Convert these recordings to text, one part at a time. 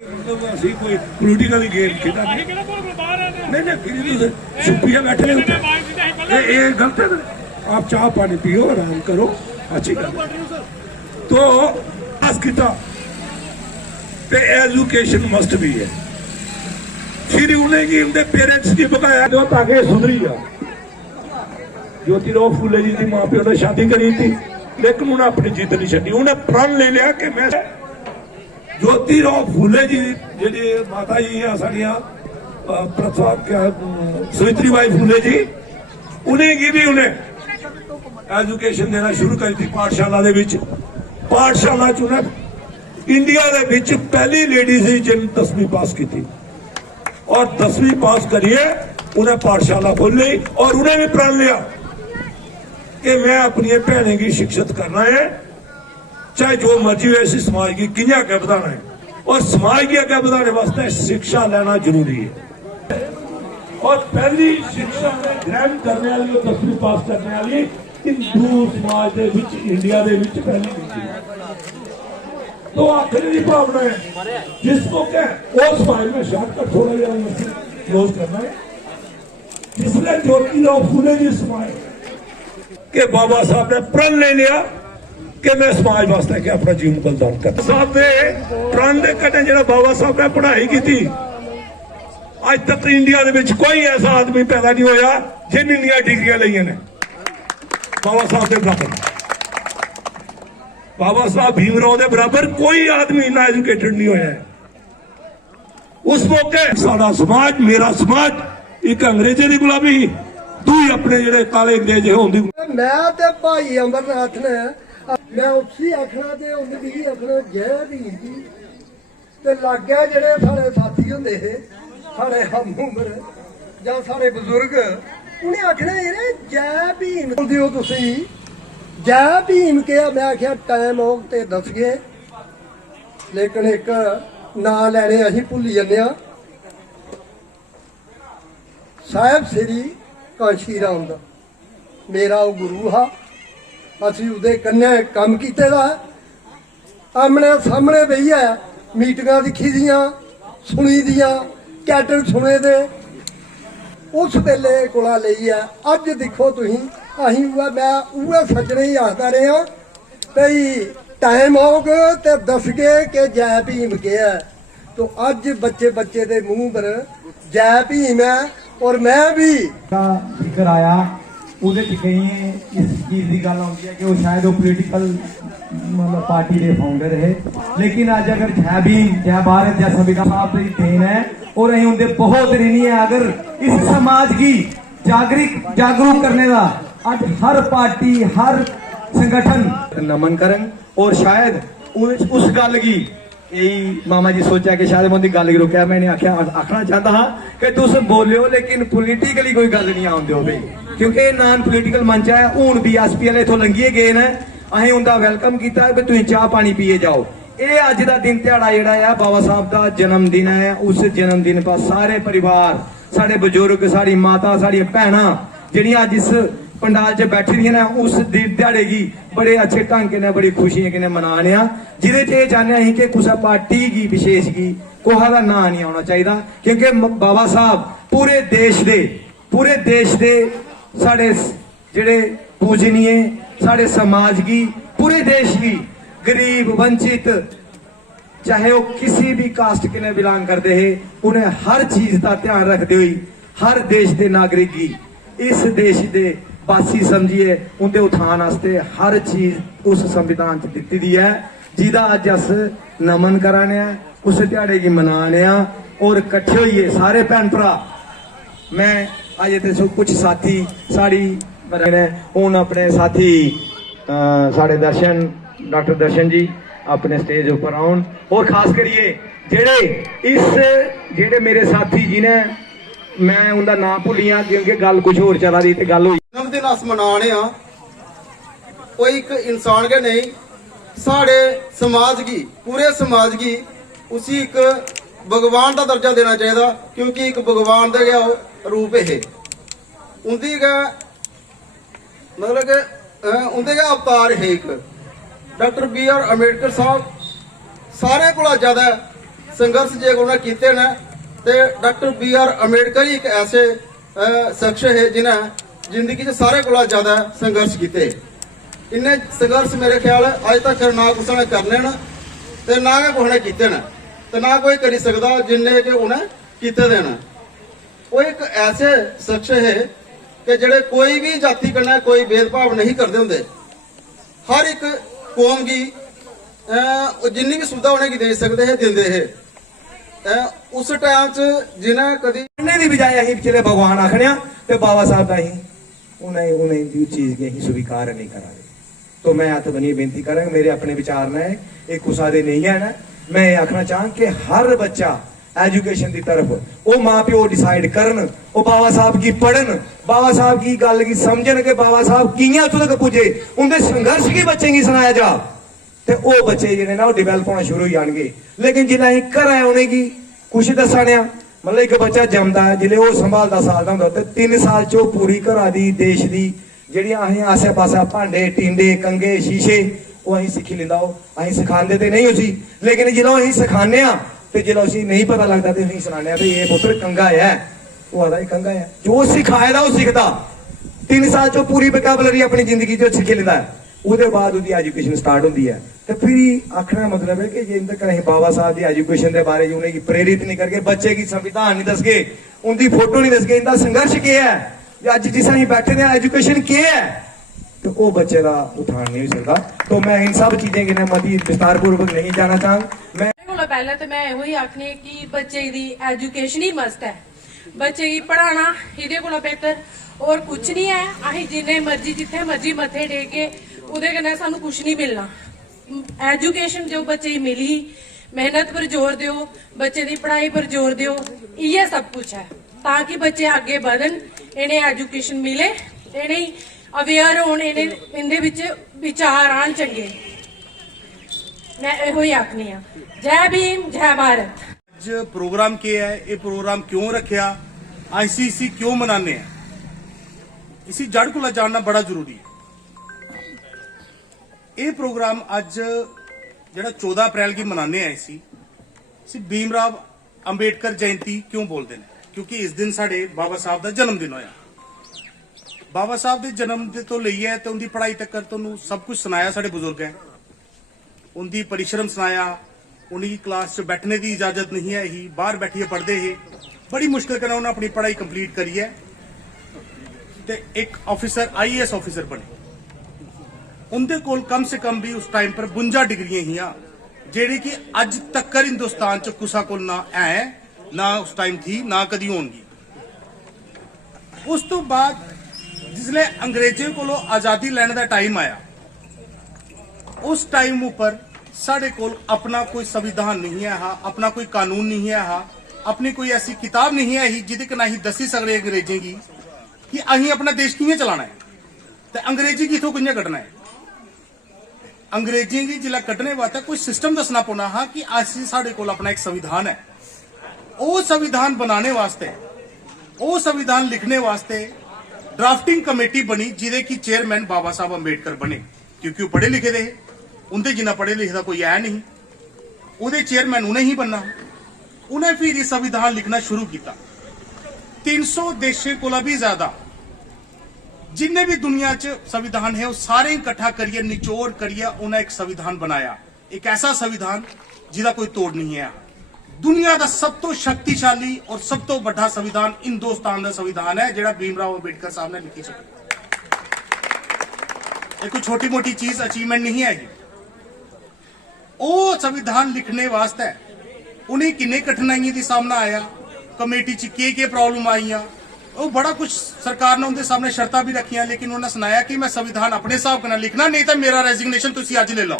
मतलब ਅਸੀਂ ਕੋਈ ਪੋਲੀਟੀਕਲ ਗੇਮ ਖੇਡਾ नहीं नहीं छुप्पियां बैठे ये गलत है। आप चाह पानी पियो आराम करो अच्छी गल तो एजुकेशन मस्ट भी है। फिर उन्हें की उनके पेरेंट्स की बकाया जो ताकि सुधरी जा। ज्योतिराव फूले जी की मां प्यो ने शादी करी थी लेकिन उन्हें अपनी जिद नहीं छड़ी। उन्हें प्रण ले लिया कि मैं ज्योतिराव फूले जी जी माता जी हैं साड़ियाँ सावित्रीबाई फूले जी उन्हें की भी उन्हें एजुकेशन देना शुरू करी थी पाठशाला दे विच। पाठशाला च उन्हें इंडिया दे विच पहली लेडी सी जिन 10वीं पास की थी और 10वीं पास करिए उन्हें पाठशाला खोली और उन्हें भी प्रण लिया कि मैं अपनी भैनें की शिक्षित करना है चाहे जो मर्जी हो। इस समाज की कियां अगे बढ़ाना है और समाज की अगे बढ़ाने वास्ते शिक्षा लेना जरूरी है। और पहली शिक्षा ग्रहण करने वाली 10वीं पास करने वाली हिंदू समाज के विच इंडिया के विच पहली थी। तो आखिरी की भावना है जिसको क्या उस समाज में शॉर्टकट थोड़ा जहा क्लोज करना है। जिसने ज्योतिराव फूले जी समाज के बाबा साहब ने प्रण ले लिया कि मैं समाज वास्ते के अपना जीवन बलिदान कर साहब ने प्रण दे कटे जो बाबा साहब ने पढ़ाई की थी। आज तक इंडिया के कोई ऐसा आदमी पैदा नहीं होया जिन इन्नियां डिग्रियां लईयां ने बाबा साहब के बराबर। बाबा साहब भीमराव के बराबर कोई आदमी इतना एजुकेटेड नहीं होया। उस मौके साडा समाज मेरा समाज एक अंग्रेजे की गुलामी तू ही अपने जेडे काले अंग्रेज होंदी मैं ते भाई अमरनाथ ने मैं उसी आखना ते उन्हें भी आखना जय भीम जी ते लग गया जेडे साडे साथी हुंदे हे साडे हम उम्र जां साडे बुजुर्ग उन्हें आखना ये जय भीम बोलदे हो तुसी जय भीम के मैं आख्या टाइम हो ते दस गए लेकिन एक ना लैने असीं भुल जन्ने साहिब श्री कांशी राम दा मेरा वो गुरु हा असी उहदे कन्ने काम कीते दा आमने सामने बहिया मीटिंगां दिखी दियां सुनी दियां कैडर सुने दे उस वेले कोला लई है। अज देखो तुसीं असीं मैं उहे सज्जने ही आखदा रहा भई टाइम होग ते दस गए कि जय भीम के है। तो अज बच्चे बच्चे दे मुंह पर जय भीम है और मैं भी जिक्र आया ਉਹਦੇ ਚ ਕਈ ਇਸ ਚੀਜ਼ ਦੀ ਗੱਲ ਆਉਂਦੀ ਹੈ ਕਿ ਉਹ ਸ਼ਾਇਦ ਉਹ ਪੋਲੀਟੀਕਲ मतलब पार्टी के फाउंडर है लेकिन आज अगर जय भीम जय भारत जय संविधान साहब की देन है और अं उनके बहुत ऋणी है। अगर इस समाज की जागरूक करने का आज हर पार्टी हर संगठन नमन करन और शायद उस गल की यही मामा जी सोचा कि शायद मैं उनकी गल रोकया मैंने आख्या आखना चाहता हाँ कि तुम बोलो लेकिन पोलीटिकली कोई गल नहीं आउंदे हो क्योंकि नॉन पोलीटिकल मंच है। हूँ BSP वाले इथों लंघिए गए ने अं उनका वेलकम किया भी तुम चाह पानी पिए जाओ। ये अज का दिन दिहाड़ा जोड़ा है बाबा साहब का जन्मदिन है। उस जन्मदिन पर सारे परिवार साढ़े बजुर्ग साड़ी माता साड़ी भैन जिहड़ियां अज इस पंडाल च बैठी दी ने उस दिहाड़े की बड़े अच्छे ढंग ने बड़ी खुशियों के मनाने जिहदे च चाहते हैं कि कुछ पार्टी की विशेष की कोहा का ना नहीं आना चाहिए क्योंकि बाबा साहब पूरे देश दे साढ़े जिहड़े पूजनीय साढ़े समाज की पूरे देश की गरीब वंचित चाहे वो किसी भी कास्ट के ने बिलोंग करते हैं उन्हें हर चीज का ध्यान रखते हुए हर देश के नागरिक की इस देश के वासी समझिए उनके उत्थान वास्ते हर चीज उस संविधान च दिती दी है जिहदा अज अस नमन कराने उस दिहाड़े की मनाने और इकट्ठे होइए सारे भैन भरा। मैं अज इतने कुछ साथी साड़ी हूँ अपने साथी साढ़े दर्शन डॉक्टर दर्शन जी अपने स्टेज ऊपर आउन और खास करिए जेड़े मेरे साथी जिन्हें मैं उनका नाम भुलिया क्योंकि गल कुछ होर चला रही थी गल हुई जन्मदिन अस मनाने कोई एक इंसान के नहीं साढ़े समाज की पूरे समाज की उसी एक भगवान का दर्जा देना चाहिए क्योंकि एक भगवान का गया रूप है उनकी मतलब कि उनके अवतार है एक डॉक्टर BR अम्बेडकर साहब सारे को ज्यादा संघर्ष जे उन्होंने किए ने ते डॉक्टर BR अंबेडकर ही एक ऐसे शख्स है जिन्हें जिंदगी च सारे कोला ज्यादा संघर्ष किए। इन्ने संघर्ष मेरे ख्याल अज तक ना किसी ने करने न ते ना गै कुछ ने कीते न ते ना कोई करी सकदा जिन्ने कि उन्हें कीते दे न। वो एक ऐसे शख्स है कि जेड़े कोई भी जाति कन्नै कोई भेदभाव नहीं करते होंगे। हर एक कौम की जिन्नी भी सुविधा उन्हें दे सकते हैं देंदे है। उस टाइम च जिन्हें कभी करने की बजाय अं पिछले भगवान आखने ते बाबा साहब का ही उन्हें उन्हें चीज की अं स्वीकार नहीं करा। तो मैं हथ बनी बेनती करा, मेरे अपने विचार ने एक कुसा दे नहीं है ना। मैं ये आखना चाह कि हर बच्चा एजुकेशन की तरफ वो माँ प्यो डिसाइड करन, वो बाबा साहब की पढ़न, बाबा साहब की गल की समझन कि बाबा साहब कियां उत्थों तक पुजे, उनके संघर्ष की बच्चे की सुनाया जा ते वो बच्चे जिहड़े ना वो डिवेलप होना शुरू हो जाएंगे। लेकिन जिल्लै असीं घरें उनेंगी कुछ दस्सने मतलब एक बच्चा जमदा है जिल्लै वो संभालदा साल दा हुंदा ते 3 साल च वो पूरी घरा दी देश दी ਜਿਹੜੀਆਂ ਅਸੀਂ ਆਸੇ ਪਾਸੇ ਭਾਂਡੇ ਟਿੰਡੇ ਕੰਗੇ ਸ਼ੀਸ਼ੇ ਉਹ ਅਸੀਂ ਸਿੱਖੀ ਲੈਂਦਾ। ਉਹ ਅਸੀਂ ਸਿਖਾਉਂਦੇ ਤੇ ਨਹੀਂ ਉਸੀ, ਲੇਕਿਨ ਜਦੋਂ ਅਸੀਂ ਸਿਖਾਉਂਦੇ ਆ ਤੇ ਜਦੋਂ ਅਸੀਂ ਨਹੀਂ ਪਤਾ ਲੱਗਦਾ ਤੇ ਅਸੀਂ ਸੁਣਾਉਂਦੇ ਆ ਵੀ ਇਹ ਪੁੱਤਰ ਕੰਗਾ ਹੈ, ਉਹ ਆਦਾ ਇਹ ਕੰਗਾ ਹੈ। ਜੋ ਸਿਖਾਇਦਾ ਉਹ ਸਿੱਖਦਾ 3 ਸਾਲ ਚੋਂ ਪੂਰੀ ਵੋਕੈਬਲਰੀ ਆਪਣੀ ਜ਼ਿੰਦਗੀ ਚੋਂ ਸਿੱਖ ਲੈਂਦਾ ਹੈ। ਉਹਦੇ ਬਾਅਦ ਉਹਦੀ ਐਜੂਕੇਸ਼ਨ ਸਟਾਰਟ ਹੁੰਦੀ ਹੈ। ਤੇ ਫਿਰ ਆਖਣਾ ਮਤਲਬ ਹੈ ਕਿ ਜੇ ਇੰਦ ਕਰ ਅਸੀਂ ਬਾਬਾ ਸਾਹਿਬ ਦੀ ਐਜੂਕੇਸ਼ਨ ਦੇ ਬਾਰੇ ਉਹਨੇ ਕੀ प्रेरित नहीं करके बच्चे की संविधान नहीं दस गए, उनकी फोटो नहीं दस गए, इनका संघर्ष क्या है अज जिस ਅਸੀਂ बैठे हैं एजुकेशन क्या है तो वो बच्चे का उठान नहीं हो सकता। तो मैं इन सब चीजें की मती विस्तार पूर्वक नहीं जाना चाहूँ। मैं पहले तो मैं यही आखनी कि बच्चे की एजुकेशन ही मस्त है, बच्चे की पढ़ाना ਇਹਦੇ ਕੋਲ बेहतर और कुछ नहीं है। असीं जिन्ने मर्जी जिथे मर्जी मथे टेके ਉਹਦੇ कन्नै सानू कुछ नहीं मिलना। एजुकेशन जो बच्चे की मिली, मेहनत पर जोर दियो, बच्चे की पढ़ाई पर जोर दियो, ये सब कुछ है ताकि बच्चे आगे बढ़न, इन्हें एजुकेशन मिले, इन्हें अवेयर होने, इन्हें विच विचार आन चंगे। मैं यो ही आखनी हाँ, जय भीम जय भारत। आज प्रोग्राम क्या है, ये प्रोग्राम क्यों रखा, ICC क्यों मनाने हैं, इसी जड़ को जानना बड़ा जरूरी है। ये प्रोग्राम अज जो 14 अप्रैल की मनाने हैं इसी भीमराव अंबेडकर जयंती क्यों बोलते हैं, क्योंकि इस दिन साढ़े बाबा साहब का जन्मदिन होया। बाबा साहब के जन्म तो लईए तो उनकी पढ़ाई तक तो सब कुछ सुनाया साढ़े बुजुर्ग है, उनकी परिश्रम सुनाया। उनकी क्लास च बैठने की इजाजत नहीं है, ही बाहर बैठिए पढ़ते ही बड़ी मुश्किल करें उन्हें अपनी पढ़ाई कंप्लीट करी है ते एक ऑफिसर IAS ऑफिसर बने। उनके कोल कम से कम भी उस टाइम पर 52 डिग्रियां ही जेड़ी कि अज तक हिंदुस्तान च कुसा कोल ना है, ना उस टाइम थी, ना कदी होगी। उस तो बाद जिसले अंग्रेजों को आजादी लैने का टाइम आया, उस टाइम उपर साढ़े कोल अपना कोई संविधान नहीं है, अपना कोई कानून नहीं है, अपनी कोई ऐसी किताब नहीं है जिहदे कन्नै असीं दसी सकदे अंग्रेजें की कि असीं अपना देश किवें चलाना है ते अंग्रेजी की इथों किवें कड्ढना है। अंग्रेजी की जिला कड्ढने वास्ते कोई सिस्टम दसना पौना हा कि असीं साढ़े कोल अपना एक संविधान है। वो संविधान बनाने वास्ते, वो संविधान लिखने वास्ते ड्राफ्टिंग कमेटी बनी जिहदे की चेयरमैन बाबा साहब अंबेडकर बने, क्योंकि वो पढ़े लिखे दे, उनके जिन्ना पढ़े लिखे का कोई है नहीं, उहदे चेयरमैन उन्हें ही बनना। उन्हें फिर ये संविधान लिखना शुरू किया। 300 देशों को भी ज्यादा जिन्ने भी दुनिया च संविधान है वो सारे इकट्ठा करिए निचोड़ करिए उन्हें एक संविधान बनाया, एक ऐसा संविधान जिसका कोई तोड़ नहीं है। दुनिया का सब तो शक्तिशाली और सब तो बड़ा संविधान हिंदुस्तान का संविधान है जिहड़ा भीमराव अंबेडकर साहब ने लिखी चुकी। ये कोई छोटी मोटी चीज अचीवमेंट नहीं है। वो संविधान लिखने वास्ते उन्हें किन्ने कठिनाइयों का सामना आया, कमेटी च के प्रॉब्लम आई, वो बड़ा कुछ सरकार ने उनके सामने शर्तां भी रखियां, लेकिन उन्होंने सुनाया कि मैं संविधान अपने हिसाब कन्नै लिखना, नहीं तो मेरा रेजिग्नेशन तुसी अज ले लो।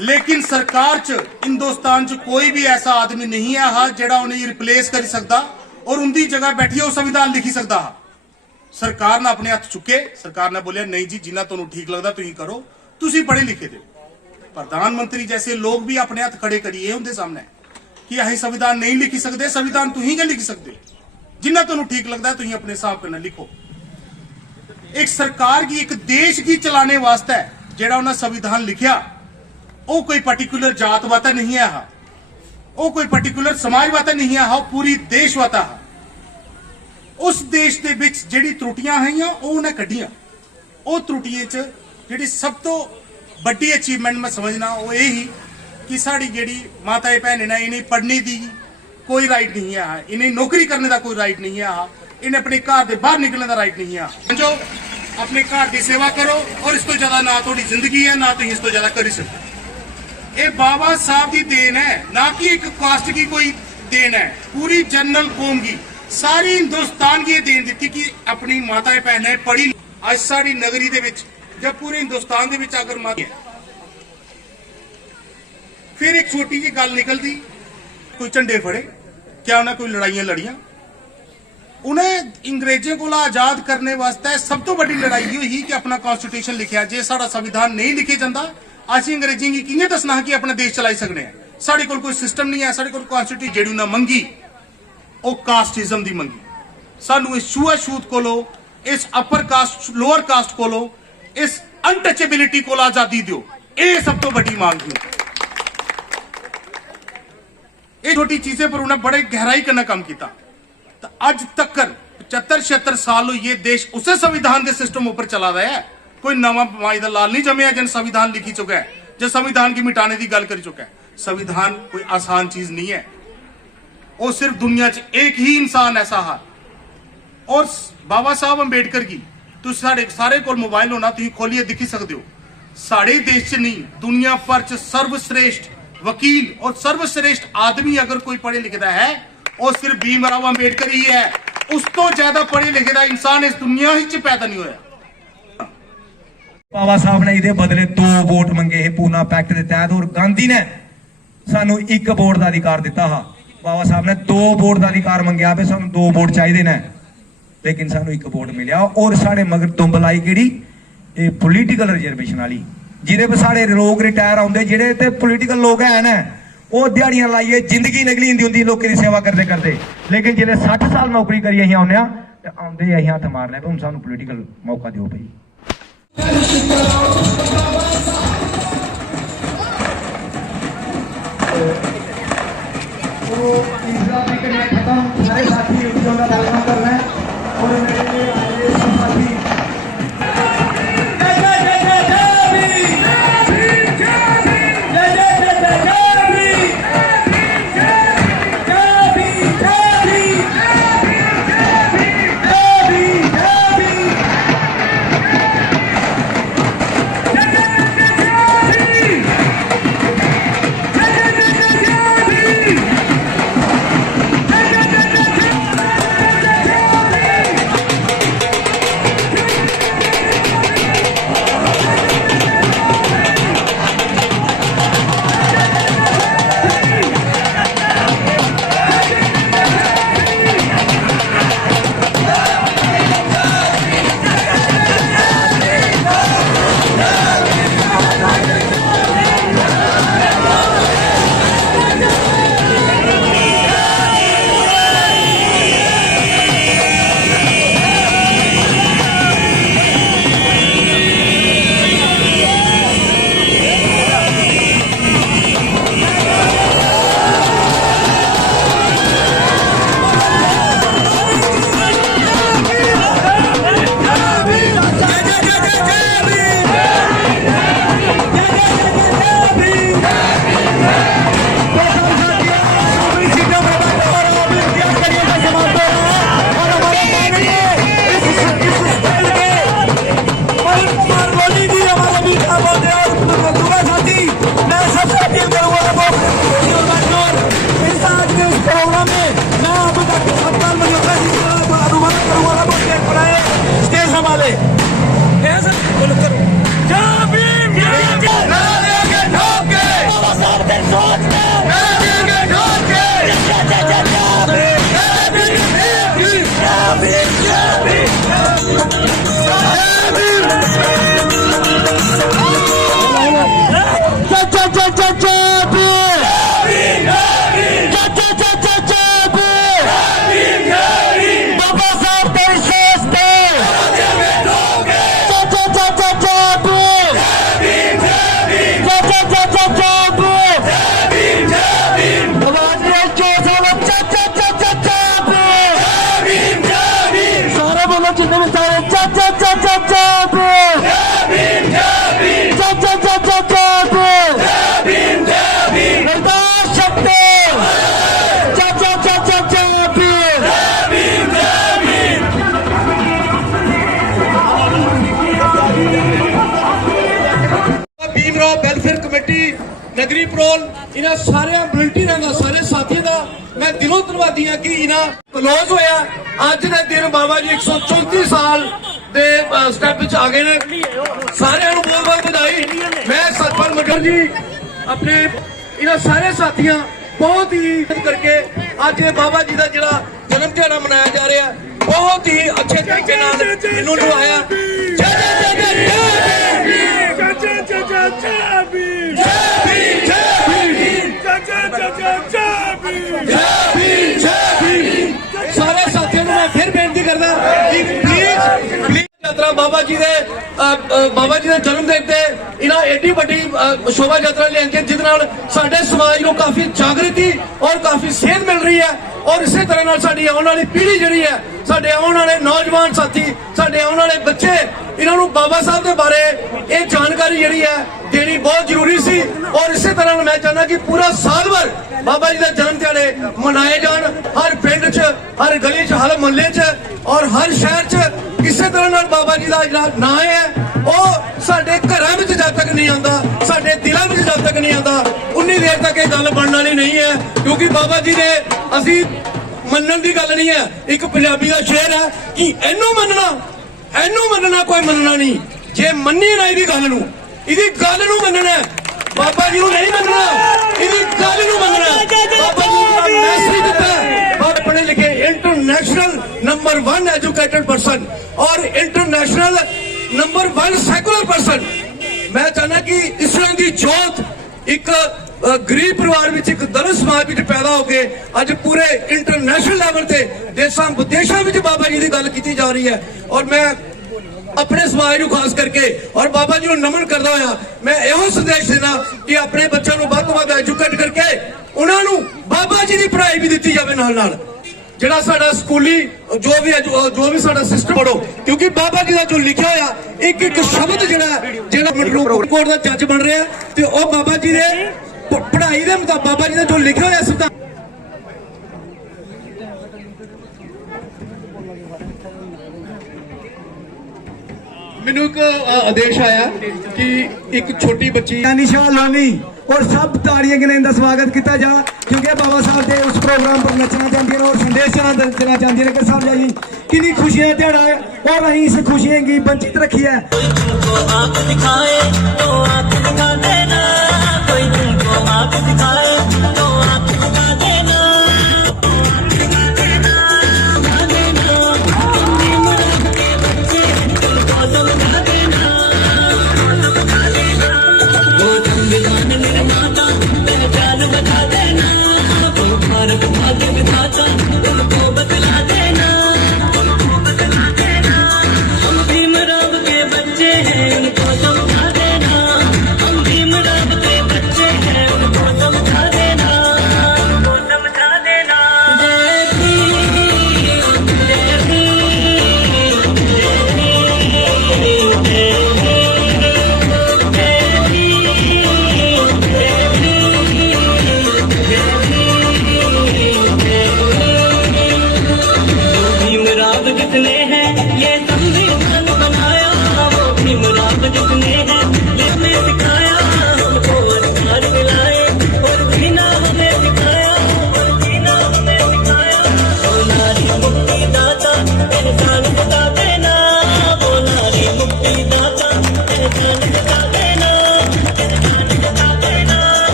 लेकिन सरकार च हिंदुस्तान च कोई भी ऐसा आदमी नहीं है जिहड़ा उन्हें रिप्लेस कर सकता और उनकी जगह बैठिए वो संविधान लिखी सकता है। सरकार ने अपने हाथ चुके, सरकार ने बोलिया नहीं जी जिन्ना तुहानूं ठीक लगदा तुसीं करो, तुसीं पढ़े लिखे दे। प्रधानमंत्री जैसे लोग भी अपने हाथ खड़े करिए उनके सामने कि असीं संविधान नहीं लिखी सकते, संविधान तुसीं क्या लिख सकते, जिन्ना तुहानूं ठीक लगता है तुसीं अपने हिसाब कन्नै लिखो। एक सरकार की एक देश की चलाने वास्ते जिहड़ा उन्हें संविधान लिखिया वो कोई पर्टिकुलर जात वाता नहीं है, ਉਹ ਕੋਈ ਪਾਰਟਿਕੂਲਰ ਸਮਾਜਵਾਦੀ ਨਹੀਂ ਹੈ, ਉਹ ਪੂਰੀ ਦੇਸ਼ਵਾਦਾ ਹੈ। ਉਸ ਦੇਸ਼ ਦੇ ਵਿੱਚ ਜਿਹੜੀ ਤਰੁੱਟੀਆਂ ਹੈਗੀਆਂ ਉਹ ਉਹਨੇ ਕੱਢੀਆਂ। ਉਹ ਤਰੁੱਟੀਆਂ 'ਚ ਜਿਹੜੀ ਸਭ ਤੋਂ ਵੱਡੀ ਅਚੀਵਮੈਂਟ ਮੈਂ ਸਮਝਣਾ ਉਹ ਇਹ ਹੀ कि साड़ी जेड़ी माता भैन ने इन्हें पढ़ने की कोई राइट नहीं है, इन्हें नौकरी करने का कोई राइट नहीं है, इन्हें अपने घर के बाहर निकलने का राइट नहीं है। जो अपने घर की सेवा करो और इस तो ज्यादा ना थोड़ी जिंदगी है, ना तुम इस तो ज्यादा कर सकते। ये बाबा साहब की देन है, ना कि एक कास्ट की कोई देन है, पूरी जनरल कौम की, सारी हिंदुस्तान की देन दी कि अपनी माता भैन ने पढ़ी। आज साड़ी नगरी दे विच जब पूरे हिंदुस्तान दे विच अगर माता फिर एक छोटी जी गल निकलती, कोई झंडे फड़े, क्या उन्हें कोई लड़ाइयां लड़ियां? उन्हें अंग्रेजों को आजाद करने वास्ते सब तो बड़ी लड़ाई हुई कि अपना कॉन्स्टिट्यूशन लिखा। जे साड़ा संविधान नहीं लिखे जाता असं अंग्रेजों की कियां दसना कि अपना देश चलाई सकने हैं? साढ़े कोल कोई सिस्टम नहीं है, साढ़े कोल कॉन्स्टिट्यूशन जेड़ी उन्हें मंगी वो कास्टिज्म की मंगी। सानू इस छूआछूत कोलो, इस अपर कास्ट लोअर कास्ट कोलो, इस अनटचेबिलिटी को आजादी दो, ये सब तो बड़ी मांग थी। ये छोटी चीजें पर उन्हें बड़े गहराई करना काम किया। तो अज तक 75-76 साल ये देश उसे संविधान के सिस्टम ऊपर चला रहा है। कोई नवा माई दा लाल नहीं जमया जिन संविधान लिखी चुका है, जो संविधान की मिटाने की गल कर चुका है। संविधान कोई आसान चीज नहीं है, और सिर्फ दुनिया च एक ही इंसान ऐसा है। और बाबा साहब अंबेडकर की तो सारे को मोबाइल होना, तुम खोलिए दिखी सकते हो। साढ़े देश च नहीं दुनिया भर च सर्वश्रेष्ठ वकील और सर्वश्रेष्ठ आदमी अगर कोई पढ़े लिखता है और सिर्फ भीमराव अंबेडकर ही है। उस तो ज्यादा पढ़े लिखे का इंसान इस दुनिया ही च पैदा नहीं होया। बाबा साहब ने इहदे बदले 2 वोट मंगे है पूना पैक्ट के तहत, और गांधी ने सानू 1 वोट का अधिकार दिता हा। बाबा साहब ने 2 वोट का अधिकार मंगया भी सानू 2 वोट चाहिए ने, लेकिन सानू 1 वोट मिलिया। और साढ़े मगर तुंब लाई केड़ी पोलीटिकल रिजर्वेशन वाली, जिहदे पर साढ़े लोग रिटायर आउंदे, जिहड़े ते पोलीटिकल लोग है ना वो दिहाड़ियां लाइए जिंदगी निकली जंदी हुंदी लोगों की सेवा करते करते, लेकिन जिहड़े 60 साल नौकरी करी असीं आउने ते आउंदे असीं हत्थ मार ले हुण सानू पोलीटिकल मौका दिओ भाई। तो तीसरा क्रिकेट मैच खत्म, सारे साथी वीडियो का दाखिला कर रहे हैं और मेरे आए साथी ਐਗਰੀਪ੍ਰੋਲ ਇਹਨਾਂ ਸਾਰੇ ਵਲੰਟੀਅਰਾਂ ਦਾ, ਸਾਰੇ ਸਾਥੀਆਂ ਦਾ ਮੈਂ ਦਿਲੋਂ ਧੰਨਵਾਦੀ ਹਾਂ ਕਿ ਇਹਨਾਂ ਕਲੋਜ਼ ਹੋਇਆ। ਅੱਜ ਦੇ ਦਿਨ ਬਾਬਾ ਜੀ 134 ਸਾਲ ਦੇ ਸਟੈਪ ਵਿੱਚ ਆ ਗਏ ਨੇ। ਸਾਰਿਆਂ ਨੂੰ ਬਹੁਤ ਬਹੁਤ ਵਧਾਈ। ਮੈਂ ਸਤਪਾਲ ਮੱਕੜ ਜੀ ਆਪਣੇ ਇਹਨਾਂ ਸਾਰੇ ਸਾਥੀਆਂ ਬਹੁਤ ਹੀ ਕਰਕੇ ਅੱਜ ਇਹ ਬਾਬਾ ਜੀ ਦਾ ਜਿਹੜਾ ਜਨਮ ਦਿਹਾੜਾ ਮਨਾਇਆ ਜਾ ਰਿਹਾ, ਬਹੁਤ ਹੀ ਅੱਛੇ ਤਰੀਕੇ ਨਾਲ ਇਹਨੂੰ ਨਿਭਾਇਆ। ਸਾਰੇ ਸਾਥੀਆਂ ਨੂੰ ਮੈਂ ਫਿਰ ਬੇਨਤੀ ਕਰਦਾ ਕਿ ਪਲੀਜ਼ ਯਾਤਰਾ ਬਾਬਾ ਜੀ ਦੇ ਜਨਮ ਦਿਨ ਤੇ ਇਹਨਾਂ ਏਡੀ ਵੱਡੀ ਸ਼ੋਭਾ ਯਾਤਰਾ ਲਿਆਂਦੇ ਜਿਹਦੇ ਨਾਲ ਸਾਡੇ ਸਮਾਜ ਨੂੰ ਕਾਫੀ ਜਾਗ੍ਰਿਤੀ ਔਰ ਕਾਫੀ ਸੇਧ ਮਿਲ ਰਹੀ ਹੈ। ਔਰ ਇਸੇ ਤਰ੍ਹਾਂ ਨਾਲ ਸਾਡੀ ਆਉਣ ਵਾਲੀ ਪੀੜ੍ਹੀ ਜਿਹੜੀ ਹੈ, ਸਾਡੇ ਆਉਣ ਵਾਲੇ ਨੌਜਵਾਨ ਸਾਥੀ, ਸਾਡੇ ਆਉਣ ਵਾਲੇ ਬੱਚੇ, ਇਹਨਾਂ ਨੂੰ ਬਾਬਾ ਸਾਹਿਬ ਦੇ ਬਾਰੇ ਇਹ ਜਾਣਕਾਰੀ ਜਿਹੜੀ ਹੈ ਦੇਣੀ ਬਹੁਤ ਜ਼ਰੂਰੀ ਸੀ। ਔਰ ਇਸੇ ਤਰ੍ਹਾਂ ਨਾਲ ਮੈਂ ਚਾਹੁੰਦਾ ਕਿ ਪੂਰਾ ਸਾਲ ਭਰ ਬਾਬਾ ਜੀ ਦੇ ਜਨਮ ਦਿਹਾੜੇ ਮਨਾਏ ਜਾਣ, ਹਰ ਪਿੰਡ 'ਚ, ਹਰ ਗਲੀ 'ਚ, ਹਰ ਮੁਹੱਲੇ 'ਚ ਔਰ ਹਰ ਸ਼ਹਿਰ 'ਚ। ਇਸੇ ਤਰ੍ਹਾਂ ਨਾਲ ਬਾਬਾ ਜੀ ਦਾ ਜਿਹੜਾ ਨਾਂ ਹੈ ਉਹ ਸਾਡੇ ਘਰਾਂ ਵਿੱਚ ਜਦ ਤੱਕ ਨਹੀਂ ਆਉਂਦਾ, ਸਾਡੇ ਦਿਲਾਂ ਵਿੱਚ ਜਦ ਤੱਕ ਨਹੀਂ ਆਉਂਦਾ, ਉਨੀ ਦੇਰ ਤੱਕ ਇਹ ਗੱਲ ਬਣਨ ਵਾਲੀ ਨਹੀਂ ਹੈ। ਕਿਉਂਕਿ ਬਾਬਾ ਜੀ ਦੇ ਅਸੀਂ ਮੰਨਣ ਦੀ ਗੱਲ ਨਹੀਂ ਹੈ। ਇੱਕ ਪੰਜਾਬੀ ਦਾ ਸ਼ੇਰ ਹੈ ਕਿ ਇਹਨੂੰ ਮੰਨਣਾ ਕੋਈ ਮੰਨਣਾ ਨਹੀਂ। ਜੇ ਮੰਨੀ ਨਾ ਇਹਦੀ ਗੱਲ ਨੂੰ ਮੰਨਣਾ, ਬਾਬਾ ਜੀ ਨੂੰ ਨਹੀਂ ਮੰਨਣਾ, ਇਹਦੀ ਗੱਲ ਨੂੰ ਮੰਨਣਾ। ਬਾਬਾ ਜੀ ਦਾ ਮੈਸੇਜ ਦਿੱਤਾ ਆਪਣੇ ਲਿਖੇ इंटरनेशनल नंबर 1 एजुकेटेड पर्सन और इंटरनेशनल नंबर 1 सैकुलर पर्सन। मैं चाहना कि इस तरह की जोत एक गरीब परिवार में, एक दलित समाज में पैदा होके अज पूरे इंटरनेशनल लेवल से देशों विदेशों में बाबा जी की गल की जा रही है। और मैं अपने समाज को खास करके और बाबा जी को नमन करता हुआ मैं यो संदेश देना कि अपने बच्चों को ਵੱਧ ਤੋਂ ਵੱਧ एजुकेट करके उन्होंने बाबा जी की पढ़ाई भी दी जाए नाल ਜਿਹੜਾ ਸਾਡਾ ਸਕੂਲੀ जो भी ਸਾਡਾ ਸਿਸਟਮ ਪੜੋ। ਕਿਉਂਕਿ ਬਾਬਾ ਜੀ ਦਾ ਜੋ ਲਿਖਿਆ ਹੋਇਆ ਇੱਕ ਇੱਕ ਸ਼ਬਦ ਜਿਹੜਾ ਮਟਰੂਕ ਕੋਰਟ ਦਾ ਜੱਜ ਬਣ ਰਿਹਾ ਤੇ ਉਹ ਬਾਬਾ ਜੀ ਦੇ ਪੜ੍ਹਾਈ ਦੇ ਮੁਤਾਬਕ ਬਾਬਾ ਜੀ ਦਾ ਜੋ ਲਿਖਿਆ ਹੋਇਆ ਸਿੱਧਾ ਮੈਨੂੰ ਇੱਕ ਆਦੇਸ਼ ਆਇਆ ਕਿ ਇੱਕ ਛੋਟੀ ਬੱਚੀ निशा लोनी और सब ताड़ियां गिने इनका स्वागत किया जा, क्योंकि बाबा साहब के उस प्रोग्राम पर नचना चाहती है और संदेश देना चाहती है कि साहब जी कितनी खुशियां ध्याड़ा है और अं इस खुशियां की वंचित रखी है। आंख दिखाए तो आंख दिखा देना, कोई तुमको आंख दिखाए तो आंख दिखा देना।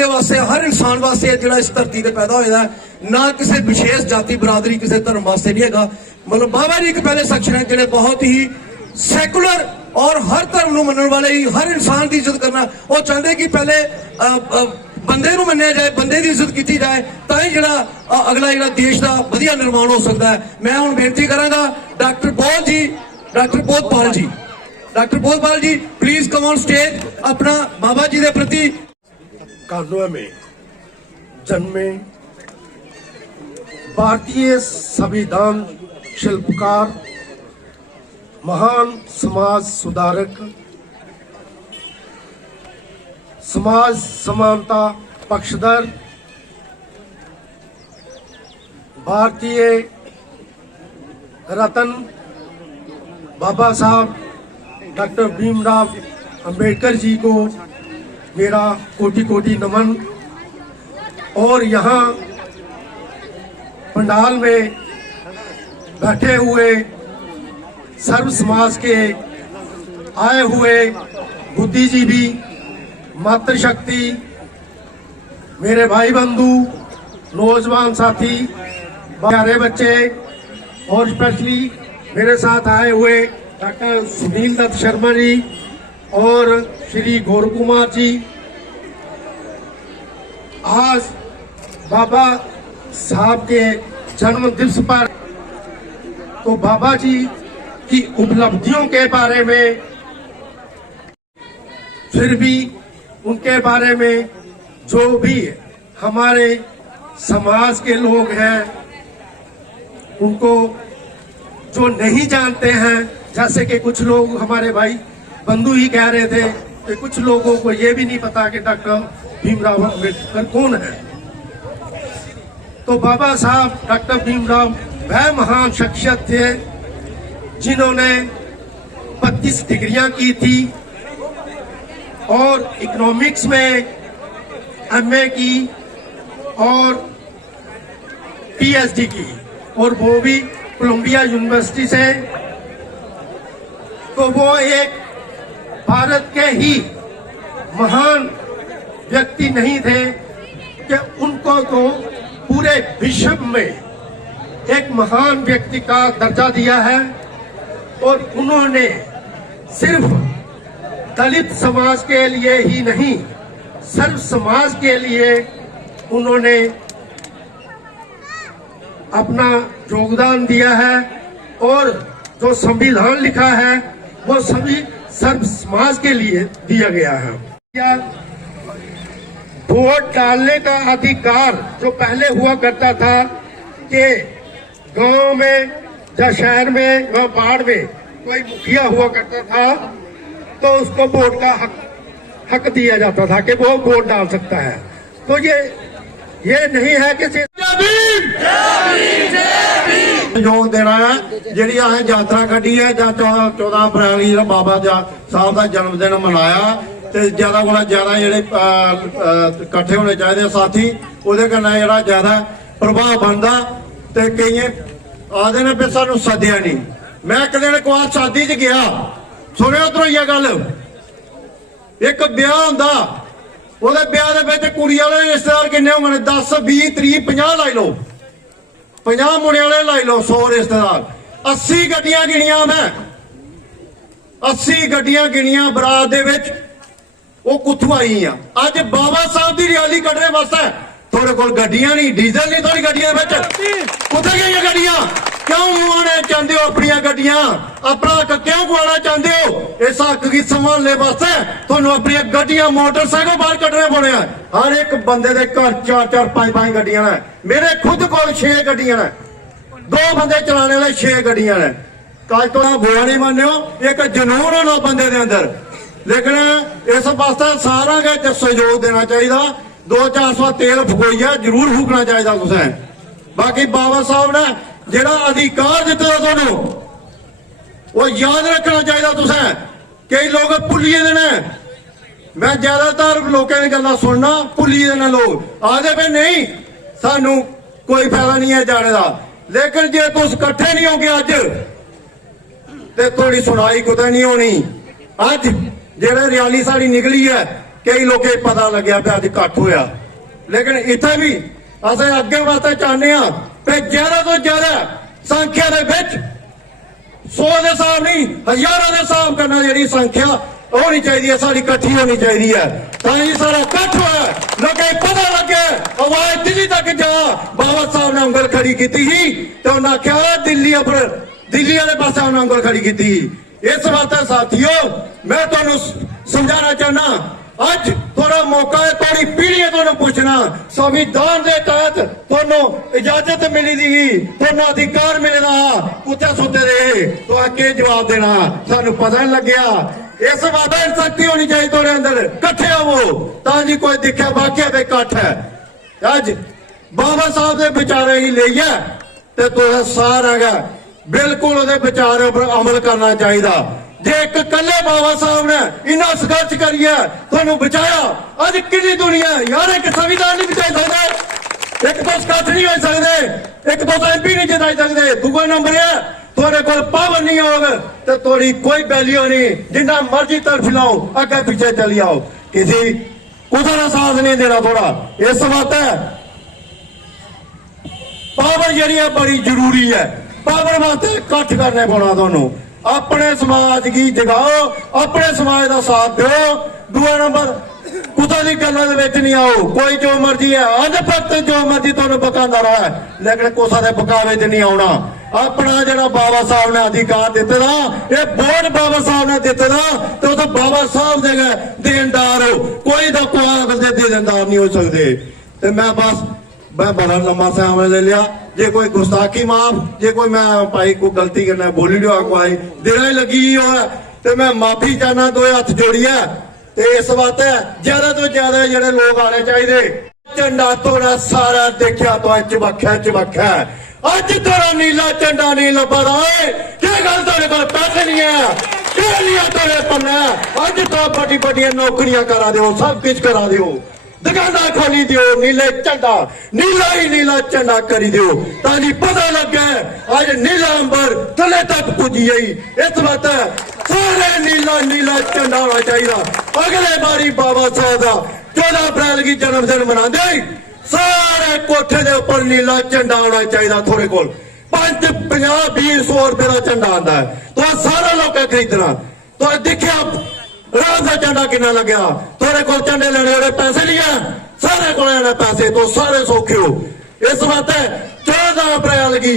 बंदे वास्ते, हर इंसान वास्ते जिहड़ा इस धरती ते पैदा होया ना किसी विशेष जाति बरादरी किसी धर्म वास्ते नहीं हैगा। मतलब बाबा जी एक पहले सेक्शन है जिहड़े बहुत ही सैकुलर और हर धर्म नूं मनण वाले ही, हर इंसान की इज्जत करना वो चाहते कि पहले बंदे नूं मन्निया जाए, बंदे की इज्जत की जाए, तां ही जिहड़ा अगला जिहड़ा देश का वधिया निर्माण हो सकता है। मैं हुण बेनती करांगा doctor Bodhpal ji please come on stage, अपना बाबा जी के प्रति। कानवे में जन्मे भारतीय संविधान शिल्पकार, महान समाज सुधारक, समाज समानता पक्षधर, भारतीय रत्न बाबा साहब डॉक्टर भीमराव अंबेडकर जी को मेरा कोटि कोटि नमन। और यहाँ पंडाल में बैठे हुए सर्व समाज के आए हुए बुद्धिजीवी, मातृशक्ति, मेरे भाई बंधु, नौजवान साथी, प्यारे बच्चे और स्पेशली मेरे साथ आए हुए डॉक्टर सुनील दत्त शर्मा जी और श्री गौर कुमार जी। आज बाबा साहब के जन्म दिवस पर तो बाबा जी की उपलब्धियों के बारे में, फिर भी उनके बारे में जो भी हमारे समाज के लोग हैं उनको जो नहीं जानते हैं, जैसे कि कुछ लोग हमारे भाई बंधु ही कह रहे थे कि कुछ लोगों को ये भी नहीं पता कि डॉक्टर भीमराव अंबेडकर कौन है। तो बाबा साहब डॉक्टर भीमराव वह महान शख्सियत थे जिन्होंने 32 डिग्रियां की थी और इकोनॉमिक्स में एमए की और पीएचडी की, और वो भी कोलंबिया यूनिवर्सिटी से। तो वो एक भारत के ही महान व्यक्ति नहीं थे कि उनको तो पूरे विश्व में एक महान व्यक्ति का दर्जा दिया है। और उन्होंने सिर्फ दलित समाज के लिए ही नहीं, सर्व समाज के लिए उन्होंने अपना योगदान दिया है। और जो संविधान लिखा है वो सभी सर्व समाज के लिए दिया गया है। वोट डालने का अधिकार जो पहले हुआ करता था कि गांव में या शहर में या बाढ़ में कोई मुखिया हुआ करता था तो उसको वोट का हक दिया जाता था कि वो वोट डाल सकता है। तो ये नहीं है कि योग देना है। जी यात्रा कड्डी है 14 अप्रैल जो बाबा साहब का जन्मदिन मनाया, तो ज्यादा को ज्यादा जेडे इकट्ठे होने चाहिए साथी, उहदे कन्नै जेहड़ा ज्यादा प्रभाव बनता। तो कई आखते ने फिर सानू सद्दिया नहीं। मैं एक दिन एक बार शादी च गया, सुनिया उधरों गल, एक ब्याह हुंदा, ਉਹਦੇ ਵਿਆਹ ਦੇ ਵਿੱਚ ਕੁੜੀ ਵਾਲੇ ਰਿਸ਼ਤੇਦਾਰ ਕਿੰਨੇ ਹੋਣਗੇ? 10 20 30 50 लाई लो, 50 ਮੁੰਡੇ ਵਾਲੇ लाई लो, 100 ਰਿਸ਼ਤੇਦਾਰ, 80 ਗੱਡੀਆਂ ਗਿਣੀਆਂ। मैं 80 ਗੱਡੀਆਂ ਗਿਣੀਆਂ ਬਰਾਤ ਦੇ ਵਿੱਚ। ਉਹ ਕਿੱਥੋਂ ਆਈ ਆ? ਅੱਜ ਬਾਬਾ ਸਾਹਿਬ ਦੀ ਰੈਲੀ ਕੱਢਣੇ ਵਾਸਤੇ ਤੁਹਾਡੇ ਕੋਲ ਗੱਡੀਆਂ ਨਹੀਂ, ਡੀਜ਼ਲ नहीं ਤੁਹਾਡੀ ਗੱਡੀਆਂ ਵਿੱਚ। ਕਿੱਥੇ ਗਈਆਂ ਗੱਡੀਆਂ? क्यों मुआना चाहते हो अपनी गड्डियां? अपना हक क्यों गुआना चाहते हो? इस हक की संभालने वास्ते तुहानू अपनी गड्डियां मोटरसाइकिल बाहर कटने पौने। हर एक बंदे दे घर 4 5 गड्डियां ने। मेरे खुद को 6 गड्डियां ने, 2 बंदे चलाने वाले 6 गड्डियां ने। कल तो बुरा नहीं मानियो, एक जनून होना बंदे दे अंदर। लेकिन इस वास्ते सारा के सहयोग देना चाहिए। 2-400 तेल फकोइया जरूर फूकना चाहिए तुसें। बाकी बाबा साहब ने जेड़ा अधिकार दिता तुहानू वो याद रखना चाहिए तुसें। कई लोग भुल्ली जाते हैं। मैं ज्यादातर लोगों की गल्लां सुनना, भुल्ली जाते हैं लोग। आखदे पे नहीं सानू कोई फायदा नहीं है जाने का। लेकिन जे तुस इकट्ठे नहीं होगे अज तो थोड़ी सुनाई कुतै नहीं होनी। अज जेड़ी रैली साड़ी निकली है ਕਈ ਲੋਕੇ ਪਤਾ ਲੱਗਿਆ ਕਿ ਅੱਜ ਇਕੱਠ ਹੋਇਆ, ਲੇਕਿਨ ਇੱਥੇ ਵੀ ਅਸੀਂ ਅੱਗੇ ਵਾਸਤੇ ਚਾਹੁੰਦੇ ਹਾਂ ਕਿ ਜ਼ਿਆਦਾ ਤੋਂ ਜ਼ਿਆਦਾ ਸੰਖਿਆ ਦੇ ਵਿੱਚ 100 ਦੇ ਹਿਸਾਬ ਨਹੀਂ, ਹਜ਼ਾਰਾਂ ਦੇ ਹਿਸਾਬ ਕਰਨਾ ਜਿਹੜੀ ਸੰਖਿਆ ਹੋਣੀ ਚਾਹੀਦੀ ਹੈ, ਸਾਡੀ ਇਕੱਠੀ ਹੋਣੀ ਚਾਹੀਦੀ ਹੈ। ਤਾਂ ਜੀ ਸਾਰਾ ਇਕੱਠ ਹੋਇਆ, ਲੋਕੇ ਪਤਾ ਲੱਗਿਆ, ਆਵਾਜ਼ ਦਿੱਲੀ ਤੱਕ ਜਾ। ਬਾਬਾ ਸਾਹਿਬ ਨੇ ਉਂਗਲ ਖੜੀ ਕੀਤੀ ਸੀ ਤੇ ਉਹਨਾਂ ਆਖਿਆ ਦਿੱਲੀ ਵਾਲੇ ਪਾਸੇ ਉਹਨਾਂ ਉਂਗਲ ਖੜੀ ਕੀਤੀ। ਇਸ ਵਾਸਤੇ ਸਾਥੀਓ ਮੈਂ ਤੁਹਾਨੂੰ ਸਮਝਾਉਣਾ ਚਾਹੁੰਦਾ, ਅੱਜ ਥੋੜਾ ਮੌਕਾ ਹੈ, ਥੋੜੀ ਪੀੜ੍ਹੀ ਹੈ ਤੁਹਾਨੂੰ ਪੁੱਛਣਾ। ਸੰਵਿਧਾਨ ਦੇ ਤਹਿਤ ਤੁਹਾਨੂੰ ਇਜਾਜ਼ਤ ਮਿਲੀ ਦੀ, ਤੁਹਾਨੂੰ ਅਧਿਕਾਰ ਮਿਲਦਾ, ਉੱਤੇ ਸੁੱਤੇ ਰਹੇ तो ਅੱਗੇ ਜਵਾਬ ਦੇਣਾ ਸਾਨੂੰ ਪਤਾ ਨਹੀਂ ਲੱਗਿਆ। ਇਸ ਵਾਸਤੇ ਸ਼ਕਤੀ ਹੋਣੀ ਚਾਹੀਦੀ ਤੁਹਾਡੇ ਅੰਦਰ, ਇਕੱਠੇ ਹੋਵੋ ਤਾਂ ਜੀ ਕੋਈ ਦਿਖਿਆ ਵਾਕਿਆ ਦੇ ਇਕੱਠ ਹੈ। ਅੱਜ ਬਾਬਾ ਸਾਹਿਬ ਦੇ ਵਿਚਾਰੇ ਹੀ ਲਈਏ ਤੇ ਤੁਹਾਡਾ ਸਾਰਾ ਹੈਗਾ ਬਿਲਕੁਲ ਉਹਦੇ ਵਿਚਾਰੇ ਉੱਪਰ ਅਮਲ ਕਰਨਾ ਚਾਹੀਦਾ। ਜੇ ਇੱਕ ਕੱਲੇ ਬਾਬਾ ਸਾਹਿਬ ਨੇ ਇੰਨਾ ਸੰਘਰਸ਼ ਕਰੀਏ ਤੁਹਾਨੂੰ ਬਚਾਇਆ, ਅੱਜ ਕਿੰਨੀ ਦੁਨੀਆ ਯਾਰ ਇੱਕ ਸੰਵਿਧਾਨ ਨਹੀਂ ਬਚਾ ਸਕਦਾ, ਇੱਕ ਤੋਂ ਇਕੱਠ ਨਹੀਂ ਹੋ ਸਕਦੇ, ਇੱਕ ਤੋਂ ਐਮਪੀ ਨਹੀਂ ਜਿਤਾ ਸਕਦੇ। ਦੂਜਾ ਨੰਬਰ ਹੈ ਤੁਹਾਡੇ ਕੋਲ ਪਾਵਰ ਨਹੀਂ ਹੋਵੇ ਤੇ ਤੁਹਾਡੀ ਕੋਈ ਵੈਲਿਊ ਨਹੀਂ, ਜਿੰਨਾ ਮਰਜ਼ੀ ਤਰਫ ਲਾਓ ਅੱਗੇ ਪਿੱਛੇ ਚਲੀ ਆਓ, ਕਿਸੇ ਕੁਛ ਦਾ ਸਾਥ ਨਹੀਂ ਦੇਣਾ ਥੋੜਾ। ਇਸ ਵਾਸਤੇ ਪਾਵਰ ਜਿਹੜੀ ਹੈ ਬੜੀ ਜ਼ਰੂਰੀ ਹੈ। ਪਾਵਰ ਵਾਸਤੇ ਇਕੱਠ ਕਰਨੇ ਪਾਉਣਾ ਤੁਹਾਨੂੰ, ਆਪਣੇ ਸਮਾਜ ਦੀ ਜਗਾਓ, ਆਪਣੇ ਸਮਾਜ ਦਾ ਸਾਥ ਦਿਓ। ਦੂਆ ਨੰਬਰ ਕੁੱਤਾ ਦੀ ਗੱਲਾਂ ਦੇ ਵਿੱਚ ਨਹੀਂ ਆਓ, ਕੋਈ ਜੋ ਮਰਜ਼ੀ ਹੈ ਅੱਜ ਤੱਕ ਜੋ ਮਰਜ਼ੀ ਤੁਹਾਨੂੰ ਪਕਾਉਂਦਾ ਰਹਾ, ਲੇਕਿਨ ਕੋਸਾ ਦੇ ਪਕਾਵੇ 'ਚ ਨਹੀਂ ਆਉਣਾ। ਆਪਣਾ ਜਿਹੜਾ ਬਾਬਾ ਸਾਹਿਬ ਨੇ ਅਧਿਕਾਰ ਦਿੱਤੇ ਦਾ, ਇਹ ਵੋਟ ਬਾਬਾ ਸਾਹਿਬ ਨੇ ਦਿੱਤੇ ਦਾ ਤੇ ਉਹ ਤਾਂ ਬਾਬਾ ਸਾਹਿਬ ਦੇ ਦੇਣਦਾਰ ਹੋ, ਕੋਈ ਦਾ ਕੋਈ ਦੇ ਦੇਣਦਾਰ ਨਹੀਂ ਹੋ ਸਕਦੇ। ਤੇ ਮੈਂ ਬਸ मैं बड़ा लंबा समय ले लिया, जे कोई गुस्ताखी माफ, जे कोई मैं भाई को गलती करना बोली लियो कोई देर लगी हो ते मैं माफी चाहना, दो हाथ जोड़िए। ते इस बात है ज्यादा तो ज्यादा जेडे लोग आने चाहिए। झंडा थोड़ा सारा देखा तो चबख्या अज थोड़ा नीला झंडा नहीं लभा रहा, क्या गल तेरे को पैसे नहीं है, क्या लिया तेरे पन्ना, अज तो बड़ी बड़ी नौकरियां करा दो, सब कुछ करा दो, दुकाना खोली दियो, नीले झंडा नीला ही नीला झंडा करी दियो ताकि पता लगे आज नीला अंबर थले तक पुजी गई। इस बात सारे नीला नीला झंडा होना चाहिए। अगले बारी बाबा साहब का 14 अप्रैल की जन्मदिन मना दे, सारे कोठे के ऊपर नीला झंडा होना चाहिए। थोड़े को 5, 50, 20, 100 रुपए का झंडा आता है तो सारा लोग खरीदना। तो देखिए राम का झंडा कितना लग्या, थोड़े को झंडे लेने वाले पैसे लिया, सारे को लेने पैसे तो सारे सौखे हो। इस बात 14 अप्रैल की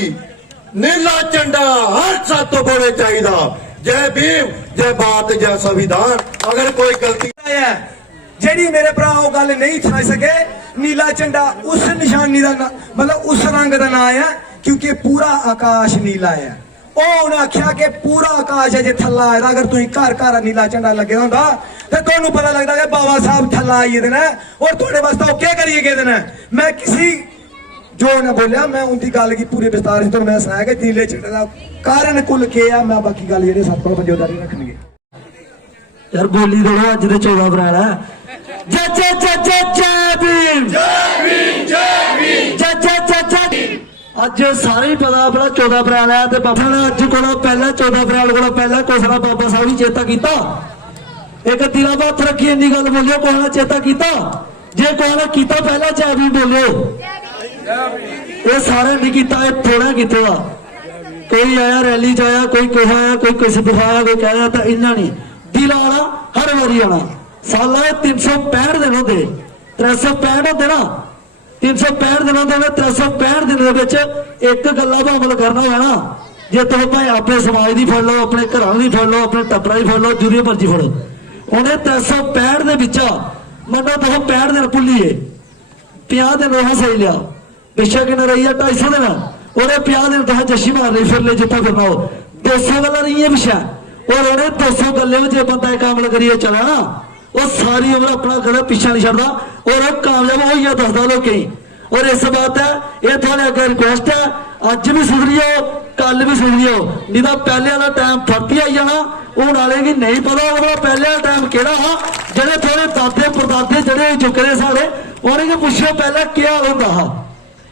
नीला झंडा हर साथ तो होना चाहिए। जय भीम, जय भारत, जय संविधान। अगर कोई गलती है जेडी मेरे भरा वो गल नहीं सुना सके, नीला झंडा उस निशानी का मतलब उस रंग का नाम है क्योंकि पूरा आकाश नीला है। उन्हें आख्या कि पूरा आकाश है जे थल्ला आए, अगर तुम घर घर नीला झंडा लगे होंदा तो तुहानू पता लगता कि बाबा साहब थल्ला आई देना और थोड़े वास्ते वो क्या करिए गए देना। मैं किसी जो उन्हें बोलिया मैं उनकी गल की पूरे विस्तार से मैं सुनाया कि नीले झंडे का कारण कुल के आ, मैं बाकी गल जी सब को बंजोदारी रखनी है। यार बोली दो अज तो 14 अप्रैल है। जय जय जय जय जय भीम, जय भीम, जय भीम, जय जय जय जय। अज सारे ही पता अपना 14 अप्रैल है तो बाबा ने अज को पहले 14 अप्रैल को पहले कोसरा बाबा साहब ही चेता किया। एक दिला बात रखी इन्नी गल बोलियो, कोई ने चेता किया, जे कोई ने किया पहले जय भीम बोलियो। ये सारे नहीं किया, थोड़ा किया, कोई आया रैली च आया, कोई कहा आया, कोई किस दिखाया, कोई कह रहा था, इन्ना नहीं दिल आना हर बारी आना। साल 365 दिन होते, 365 होते ना, 365 दिनों के 365 दिनों के एक गल्ला का अमल करना है ना। जे तुम भाई अपने समाज की फड़ लो, अपने घर की फड़ लो, अपने टब्बरा की फड़ लो, जिन्नी मर्जी फड़ो, उन्हें 365 के मनो तुम 65 दिन भुलीए, 50 दिन वहां सही लिया, पिछे कि रही है 250 दिन, उन्हें 50 दिन तुम जशी मार रही फिर ले जितना फिरना हो 200 गल्ला नहीं है पिछा, और उन्हें 200 गले में जो बंदा एक अमल करिए चला ना वो सारी उम्र अपना कदम पीछा नहीं छड़ता और कामयाब हो गया दसदा लोग कहीं। और इस बात है ये थोड़े अगर रिक्वेस्ट है, अज भी सुधरियो कल भी सुधरियो, नहीं तो पहले वाला टाइम फरती आई जाना। हूँ वाले की नहीं पता होगा पहले वाला टाइम केड़ा हा, जेडे थोड़े दादे परदादे जड़े चुके सारे उन्हें पूछो पहले क्या होता हा।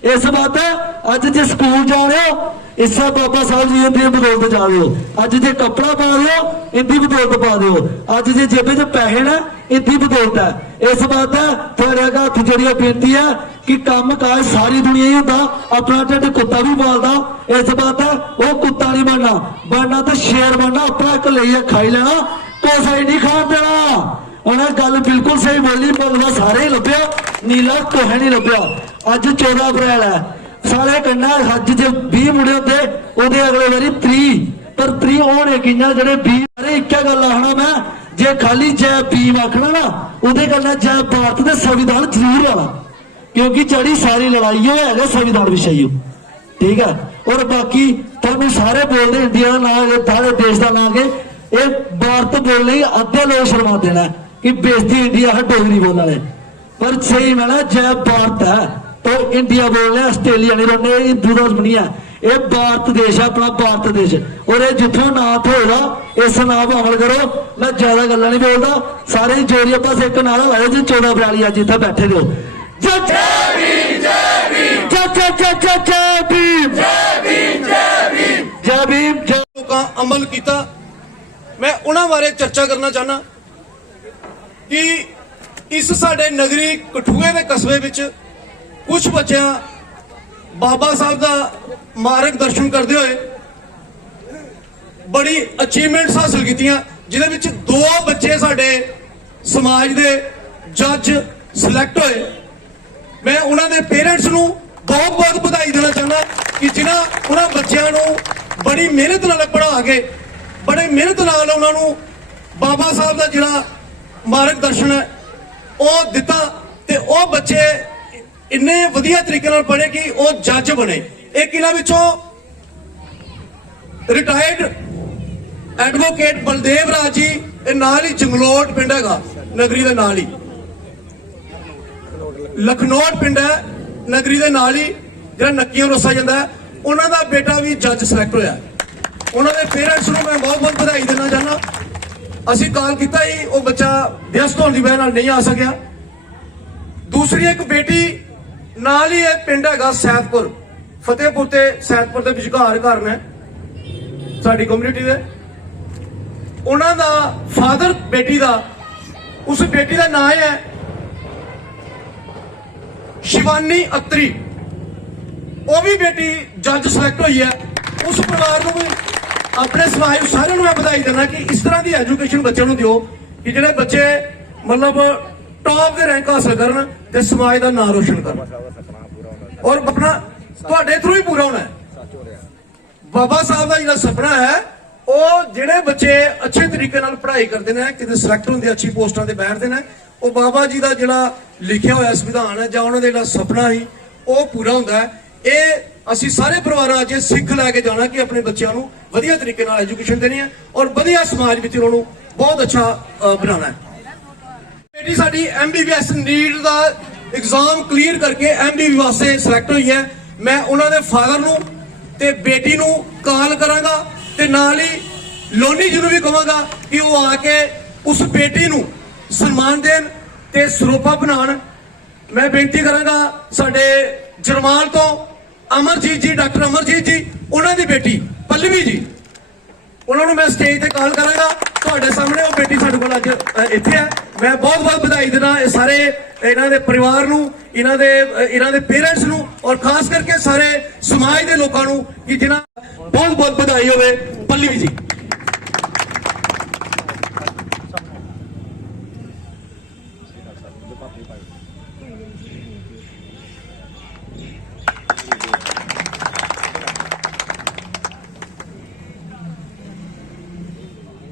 इस बात है अज जे स्कूल जा रहे हो इसा बाबा साहब जी की बदौलत जा रहे हो, अज जे कपड़ा पा रहे हो इनकी बदौलत पा रहे हो, अज जे जेबे च पैसे ने इनकी बदौलत है। इस बात है थोड़े हथ जी बेनती है कि काम काज सारी दुनिया ही होता, अपना ढिड कुत्ता भी पालता। इस बात है वो कुत्ता नहीं बनना, बनना तो शेर बनना, अपना एक ले खाई लेना, कोसा ही नहीं खान देना। उन्हें गल बिल्कुल सही बोली, बगला सारे ही लभ्या, नीला कोहे नहीं लभ्या। अज 14 अप्रैल है, सारे कहना अज जो 20 मुड़े होते ओदे अगले बारी 30, पर 30 होने कियां जेडे 20 सारे एक गल आखना मैं, जे खाली जय भीम आखना ना उहदे कन्नै जय भारत दे संविधान जरूर आना, क्योंकि जड़ी सारी लड़ाई है संविधान विषय ही, ठीक है। और बाकी तुम सारे बोलते इंडिया का नाम सारे देश का नाम के ये भारत बोलने ही अद्धे लोग शर्मा देना कि बेइज्जती इंडिया है डोगरी बोलने, पर सही मैं ना जय भारत है तो इंडिया बोलने आस्ट्रेलिया नहीं बोलने, हिंदू धर्म नहीं है, ये भारत देश है अपना भारत देश। और ये जिथों नाथ होगा इस नाम अमल करो। मैं ज्यादा गल्लां नहीं बोलता, सारे जोरिए बस एक नारा लाओ जी 14 अप्रैल अज इत्थे बैठे रहो। जय भीम, जय भीम, जय भीम, जय भीम, जय लोकां अमल किया। मैं उन्हां बारे चर्चा करना चाहना कि इस साडे नगरी कठुए के कस्बे विच कुछ बच्चियां बाबा साहब का मार्ग दर्शन करते हुए बड़ी अचीवमेंट्स हासिल कीतियां, जिहदे विच 2 बच्चे साडे समाज दे जज सिलेक्ट होए। मैं उन्हां दे पेरेंट्स नूं बहुत बहुत बधाई देना चाहना कि जिन्हां उन्हां बच्चियां नूं बड़ी मेहनत नाल पढ़ा के बड़े मेहनत नाल उन्हां नूं बाबा साहब का जिहड़ा मार्ग दर्शन है वो दिता, ते वो बच्चे इन्ने वधिया तरीके नाल पढ़े कि वो जज बने। एक इन्हां विचों रिटायर्ड एडवोकेट बलदेव राज जी, नाल ही जंगलोट पिंड हैगा नगरी दे नाल ही, लखनौट पिंड है नगरी दे नाल ही, जिहड़ा नक्कियों रस्सा जांदा है, उन्हां दा बेटा भी जज सिलेक्ट होया। उन्हां दे पेरेंट्स नूं मैं बहुत बहुत बधाई देना चाहना। असीं कॉल कीता ही वो बच्चा व्यस्त होने की वजह नाल नहीं आ सकिया। दूसरी एक बेटी नाल ही पिंड हैगा सैदपुर, फतेहपुर ते सैदपुर के विचकार घर ने साडी कम्युनिटी दे, उन्हां दा फादर बेटी दा, उस बेटी का नाम है शिवानी अत्री, वो भी बेटी जज सिलेक्ट हुई है। उस परिवार को भी अपने समाज सारे मैं बधाई देना कि इस तरह की एजुकेशन बच्चों को दिओ कि जिहड़े बच्चे मतलब टॉप के रैंक हासिल करन ते समाज का नाम रोशन करन, और अपना तुहाडे थ्रू ही पूरा होना है। बाबा साहब का जिहड़ा सपना है वो जिहड़े बच्चे अच्छे तरीके नाल पढ़ाई करते हैं, किते सिलेक्ट होंदे अच्छी पोस्टां ते बैठते हैं, वो बाबा जी का जिहड़ा लिखिया होया संविधान है जां उन्हां दा जिहड़ा सपना ही वो पूरा होंदा है। ये असीं सारे परिवार अज सिख लैके जाना कि अपने बच्चों को वधिया तरीके नाल एजुकेशन देनी है और वधिया समाज विच उन्हां नूं बहुत अच्छा बनाना है। बेटी साडी MBBS नीट का एग्जाम क्लीयर करके MBBS वास्ते सिलेक्ट हुई है। मैं उन्हां दे फादर नूं ते बेटी नूं कॉल करांगा ते नाल ही लोनी जी नूं भी कहांगा कि वो आके उस बेटी नूं सम्मान देन ते सरोपा बनाण। मैं बेनती करांगा साडे जरमाल तो अमरजीत जी, डॉक्टर अमरजीत जी, उन्हां दी बेटी पल्लवी जी, उन्होंने मैं स्टेज पे कॉल करांगा। तुहाडे सामने वो बेटी साडे कोल अज इत्थे है। मैं बहुत बहुत बधाई देना सारे इन्हां दे परिवार नूं, इन्हां दे पेरेंट्स नूं और खास करके सारे समाज के लोगों नूं कि जिन्हां बहुत बहुत बधाई होवे। पल्लवी जी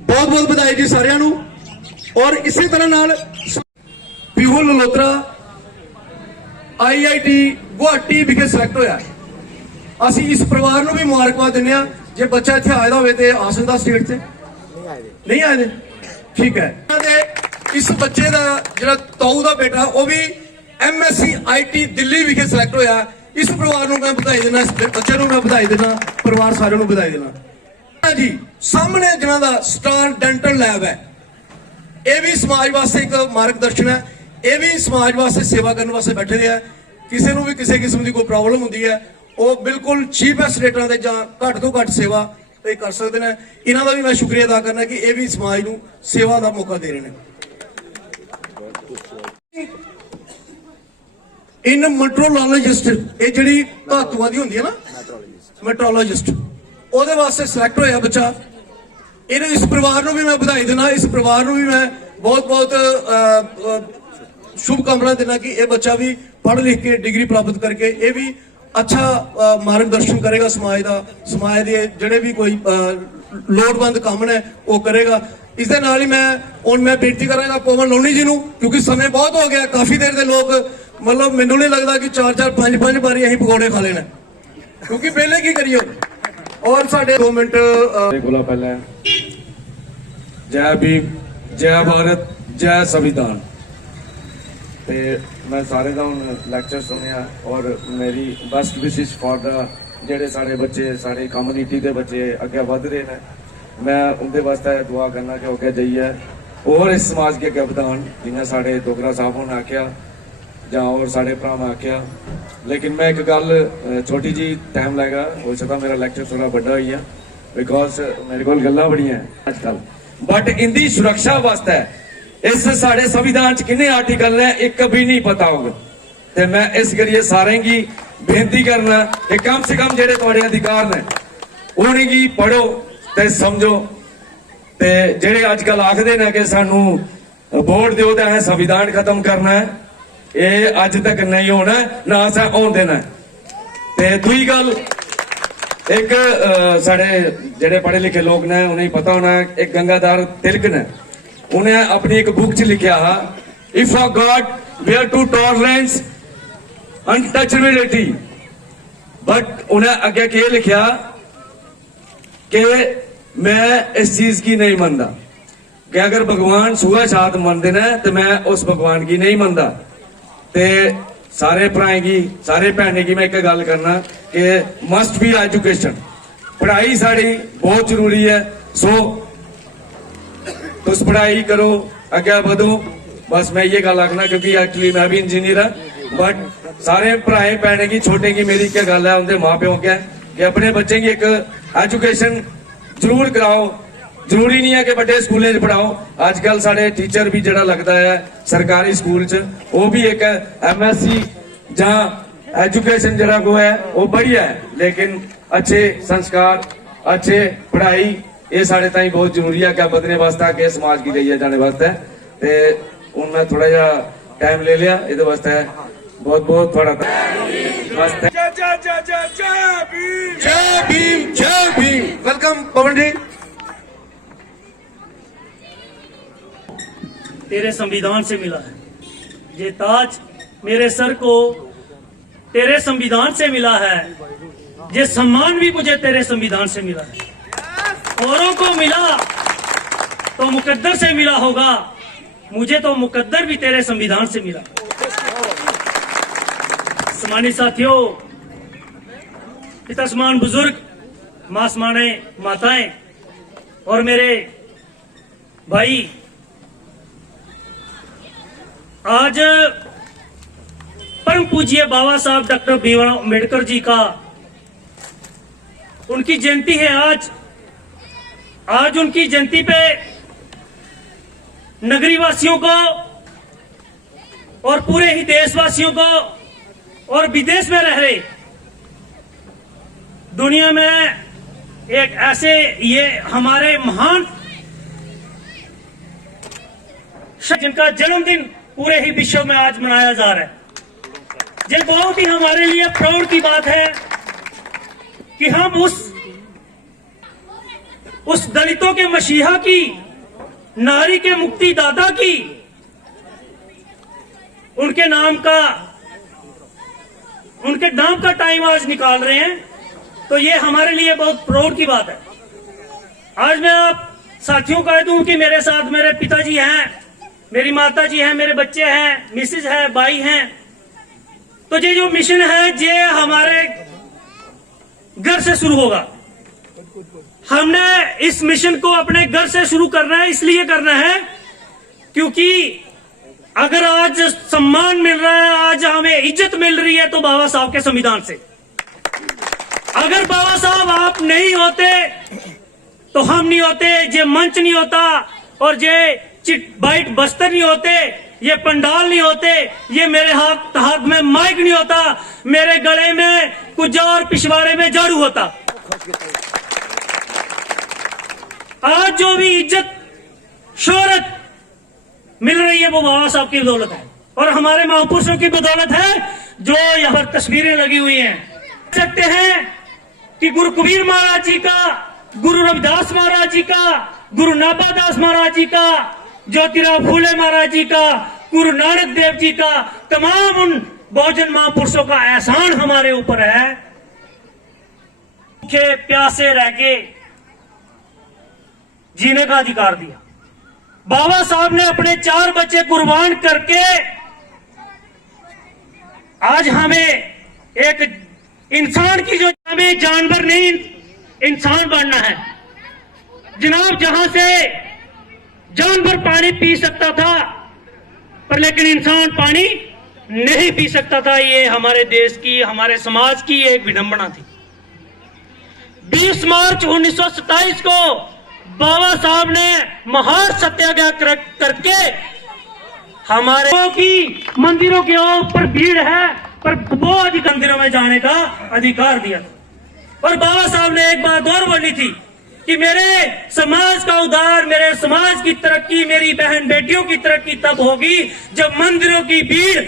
बहुत बहुत बधाई जी सारिਆਂ ਨੂੰ। और इसी तरह नाल पीहू ललोत्रा IIT गुवाहाटी विखे सिलेक्ट होया। असीं इस परिवार ਨੂੰ भी मुबारकबाद दिंदे आ। जे बच्चा इत्थे आया होवे ते आ सकदा स्टेट ते नहीं आए, ठीक है। इस बच्चे का जिहड़ा ताऊ का बेटा वो भी MSc IT Delhi Vikhe select होया। इस परिवार ਨੂੰ मैं बधाई देना, इस बच्चे ਨੂੰ मैं बधाई देना, परिवार सारे ਨੂੰ बधाई देना जी। सामने जिन्हां दा स्टार डेंटल लैब है, यह भी समाज वास्ते एक मार्गदर्शन है, यह भी समाज वास्ते सेवा करने वास्ते बैठे है। ਕਿਸੇ ਨੂੰ ਵੀ ਕਿਸੇ ਕਿਸਮ ਦੀ ਕੋਈ ਪ੍ਰੋਬਲਮ ਹੁੰਦੀ ਹੈ ਉਹ ਬਿਲਕੁਲ ਚੀਪੈਸਟ ਰੇਟਾਂ ਤੇ ਜਾਂ ਘੱਟ ਤੋਂ ਘੱਟ ਸੇਵਾ ਇਹ ਕਰ ਸਕਦੇ ਨੇ। ਇਹਨਾਂ ਦਾ ਵੀ ਮੈਂ ਸ਼ੁਕਰੀਆ ਅਦਾ ਕਰਨਾ ਕਿ ਇਹ ਵੀ ਸਮਾਜ ਨੂੰ ਸੇਵਾ ਦਾ ਮੌਕਾ ਦੇ ਰਹੇ ਨੇ। ਇਨ ਮੈਟਰੋਲੋਜਿਸਟ, ਇਹ ਜਿਹੜੀ ਧਾਤੂਆਂ ਦੀ ਹੁੰਦੀ ਹੈ ਨਾ, ਮੈਟਰੋਲੋਜਿਸਟ, ਉਹਦੇ ਵਾਸਤੇ ਸਿਲੈਕਟ ਹੋਇਆ ਬੱਚਾ। ਇਹਨੇ ਇਸ ਪਰਿਵਾਰ ਨੂੰ ਵੀ ਮੈਂ ਵਧਾਈ ਦੇਣਾ, ਇਸ ਪਰਿਵਾਰ ਨੂੰ ਵੀ ਮੈਂ ਬਹੁਤ ਬਹੁਤ शुभ कामना देना कि यह बच्चा भी पढ़ लिख के डिग्री प्राप्त करके ये भी अच्छा मार्गदर्शन करेगा समाज का, समाज के ਜਿਹੜੇ भी कोई लोड़वंद काम ने वो करेगा। इस दे नाल ही मैं बेनती करांगा पवन लोनी जी नूं, क्योंकि समय बहुत हो गया, काफी देर दे लोग मतलब मैनूं नहीं लगता कि 4-4 5-5 बारी असीं पकौड़े खा लेना, क्योंकि पहले की करिए। और साढ़े 2 मिनट कोला पहले जय भीम, जय भारत, जय संविधान। ਤੇ ਮੈਂ ਸਾਰੇ ਦਾ ਹੁਣ ਲੈਕਚਰ ਸੁਣਿਆ ਔਰ ਮੇਰੀ ਬੈਸਟ ਵਿਸ਼ੇਸ ਫॉर ਦਾ ਜਿਹੜੇ ਸਾਡੇ ਬੱਚੇ, ਸਾਡੇ ਕਮਿਊਨਿਟੀ ਦੇ ਬੱਚੇ ਅੱਗੇ ਵਧ ਰਹੇ ਨੇ, ਮੈਂ ਉਹਦੇ ਵਾਸਤੇ ਦੁਆ ਕਰਨਾ ਕਿ ਅੱਗੇ ਜਾਈਏ ਔਰ ਇਸ ਸਮਾਜ ਕੇ ਅੱਗੇ ਵਧਾਉਣ, ਜਿਵੇਂ ਸਾਡੇ ਡੋਗਰਾ ਸਾਹਿਬ ਨੇ ਆਖਿਆ ਜਾਂ ਔਰ ਸਾਡੇ ਭਰਾ ਨੇ ਆਖਿਆ। ਲੇਕਿਨ ਮੈਂ ਇੱਕ ਗੱਲ ਛੋਟੀ ਜੀ ਟਾਈਮ ਲੱਗਾ, ਹੋ ਸਕਦਾ ਮੇਰਾ ਲੈਕਚਰ ਥੋੜਾ ਵੱਡਾ ਹੋਈ ਹੈ ਬਿਕੋਜ਼ ਮੇਰੇ ਕੋਲ ਗੱਲਾਂ ਬੜੀਆਂ ਅੱਜ ਕੱਲ, ਬਟ ਇੰਦੀ ਸੁਰੱਖਿਆ ਵਾਸਤੇ इस साढ़े संविधान च किन्ने आर्टिकल ने एक कभी नहीं पता होगा। ते मैं इस करिए सारे की बेनती करना कि कम से कम जेडे तुहाडे अधिकार ने उन्हें पढ़ो ते समझो। ते जेडे अजकल आखदे ने कि सानू वोट दिओ ते असें संविधान खत्म करना है, ये अज तक नहीं होना, ना असें होण देना। ते दूई गल, एक साढ़े जेडे पढ़े लिखे लोग ने उन्हें पता होना, एक गंगाधर तिलक ने उन्हें अपनी एक बुक च लिखा है, if a god were to tolerate untouchability, but उन्हें आगे क्या लिखा कि मैं इस चीज की नहीं मानता कि अगर भगवान सुहा शाद मनते ने तो मैं उस भगवान की नहीं मानता। ते सारे भराएं की, सारे भैनें की मैं एक गल करना कि मस्ट बी एजुकेशन, पढ़ाई साड़ी बहुत जरूरी है। सो तुस पढ़ाई करो, अगे बढ़ो, बस मैं ये गल आखना, क्योंकि एक्चुअली मैं भी इंजीनियर हाँ। बट सारे भराएं भैनें की, छोटे की मेरी क्या गल है उनके माँ प्यो क्या कि अपने बच्चे की एक एजुकेशन जरूर कराओ। जरूरी नहीं है कि बड़े स्कूलों च पढ़ाओ, आजकल साढ़े टीचर भी जड़ा लगता है सरकारी स्कूल च, वो भी एक MSc जहाँ एजुकेशन जरा को है वो बढ़िया है, लेकिन अच्छे संस्कार, अच्छे पढ़ाई ये साढ़े ताई बहुत जरूरी है क्या बदलने वास्ते, के समाज की गई जाने वास्ते। ते हूं मैं थोड़ा जा टाइम ले लिया, ये वास्ते बहुत बहुत थोड़ा वास्ते। जय भीम, जय भीम। वेलकम पवन जी। तेरे संविधान से मिला है ये ताज, मेरे सर को तेरे संविधान से मिला है, ये सम्मान भी मुझे तेरे संविधान से मिला है। औरों को मिला तो मुकद्दर से मिला होगा, मुझे तो मुकद्दर भी तेरे संविधान से मिला। सम्मानित साथियों, पिता समान बुजुर्ग, मां समाने माताएं और मेरे भाई, आज परम पूज्य बाबा साहब डॉक्टर भीमराव अम्बेडकर जी का उनकी जयंती है। आज उनकी जयंती पे नगरी वासियों को और पूरे ही देशवासियों को और विदेश में रह रहे दुनिया में एक ऐसे ये हमारे महान जिनका जन्मदिन पूरे ही विश्व में आज मनाया जा रहा है। ये बहुत ही हमारे लिए प्राउड की बात है कि हम उस दलितों के मसीहा की, नारी के मुक्ति दाता की, उनके नाम का टाइम आज निकाल रहे हैं, तो ये हमारे लिए बहुत प्राउड की बात है। आज मैं आप साथियों कह दूं कि मेरे साथ मेरे पिताजी हैं, मेरी माता जी हैं, मेरे बच्चे हैं, मिसेज है, भाई हैं। तो ये जो मिशन है ये हमारे घर से शुरू होगा। हमने इस मिशन को अपने घर से शुरू करना है, इसलिए करना है क्योंकि अगर आज सम्मान मिल रहा है, आज हमें इज्जत मिल रही है, तो बाबा साहब के संविधान से। अगर बाबा साहब आप नहीं होते तो हम नहीं होते, ये मंच नहीं होता, और ये वाइट बस्तर नहीं होते, ये पंडाल नहीं होते, ये मेरे हाथ में माइक नहीं होता, मेरे गले में कुजा और पिछवाड़े में झाड़ू होता। आज जो भी इज्जत शोहरत मिल रही है वो बाबा साहब की बदौलत है, और हमारे महापुरुषों की बदौलत है, जो यहाँ पर तस्वीरें लगी हुई हैं। देख सकते हैं कि गुरु कबीर महाराज जी का, गुरु रविदास महाराज जी का, गुरु नाभादास महाराज जी का, ज्योतिराव फूले महाराज जी का, गुरु नानक देव जी का, तमाम उन बहुजन महापुरुषों का एहसान हमारे ऊपर है। भूखे प्यासे रह के जीने का अधिकार दिया। बाबा साहब ने अपने 4 बच्चे कुर्बान करके आज हमें एक इंसान की, जो हमें जानवर नहीं इंसान बनना है। जनाब, जहां से जानवर पानी पी सकता था पर लेकिन इंसान पानी नहीं पी सकता था, ये हमारे देश की, हमारे समाज की एक विडंबना थी। 20 मार्च 1927 को बाबा साहब ने महान सत्याग्रह करके हमारे की मंदिरों के ऊपर भीड़ है पर वो अधिक मंदिरों में जाने का अधिकार दिया था। और बाबा साहब ने एक बात और बोली थी कि मेरे समाज का उद्धार, मेरे समाज की तरक्की, मेरी बहन बेटियों की तरक्की तब होगी जब मंदिरों की भीड़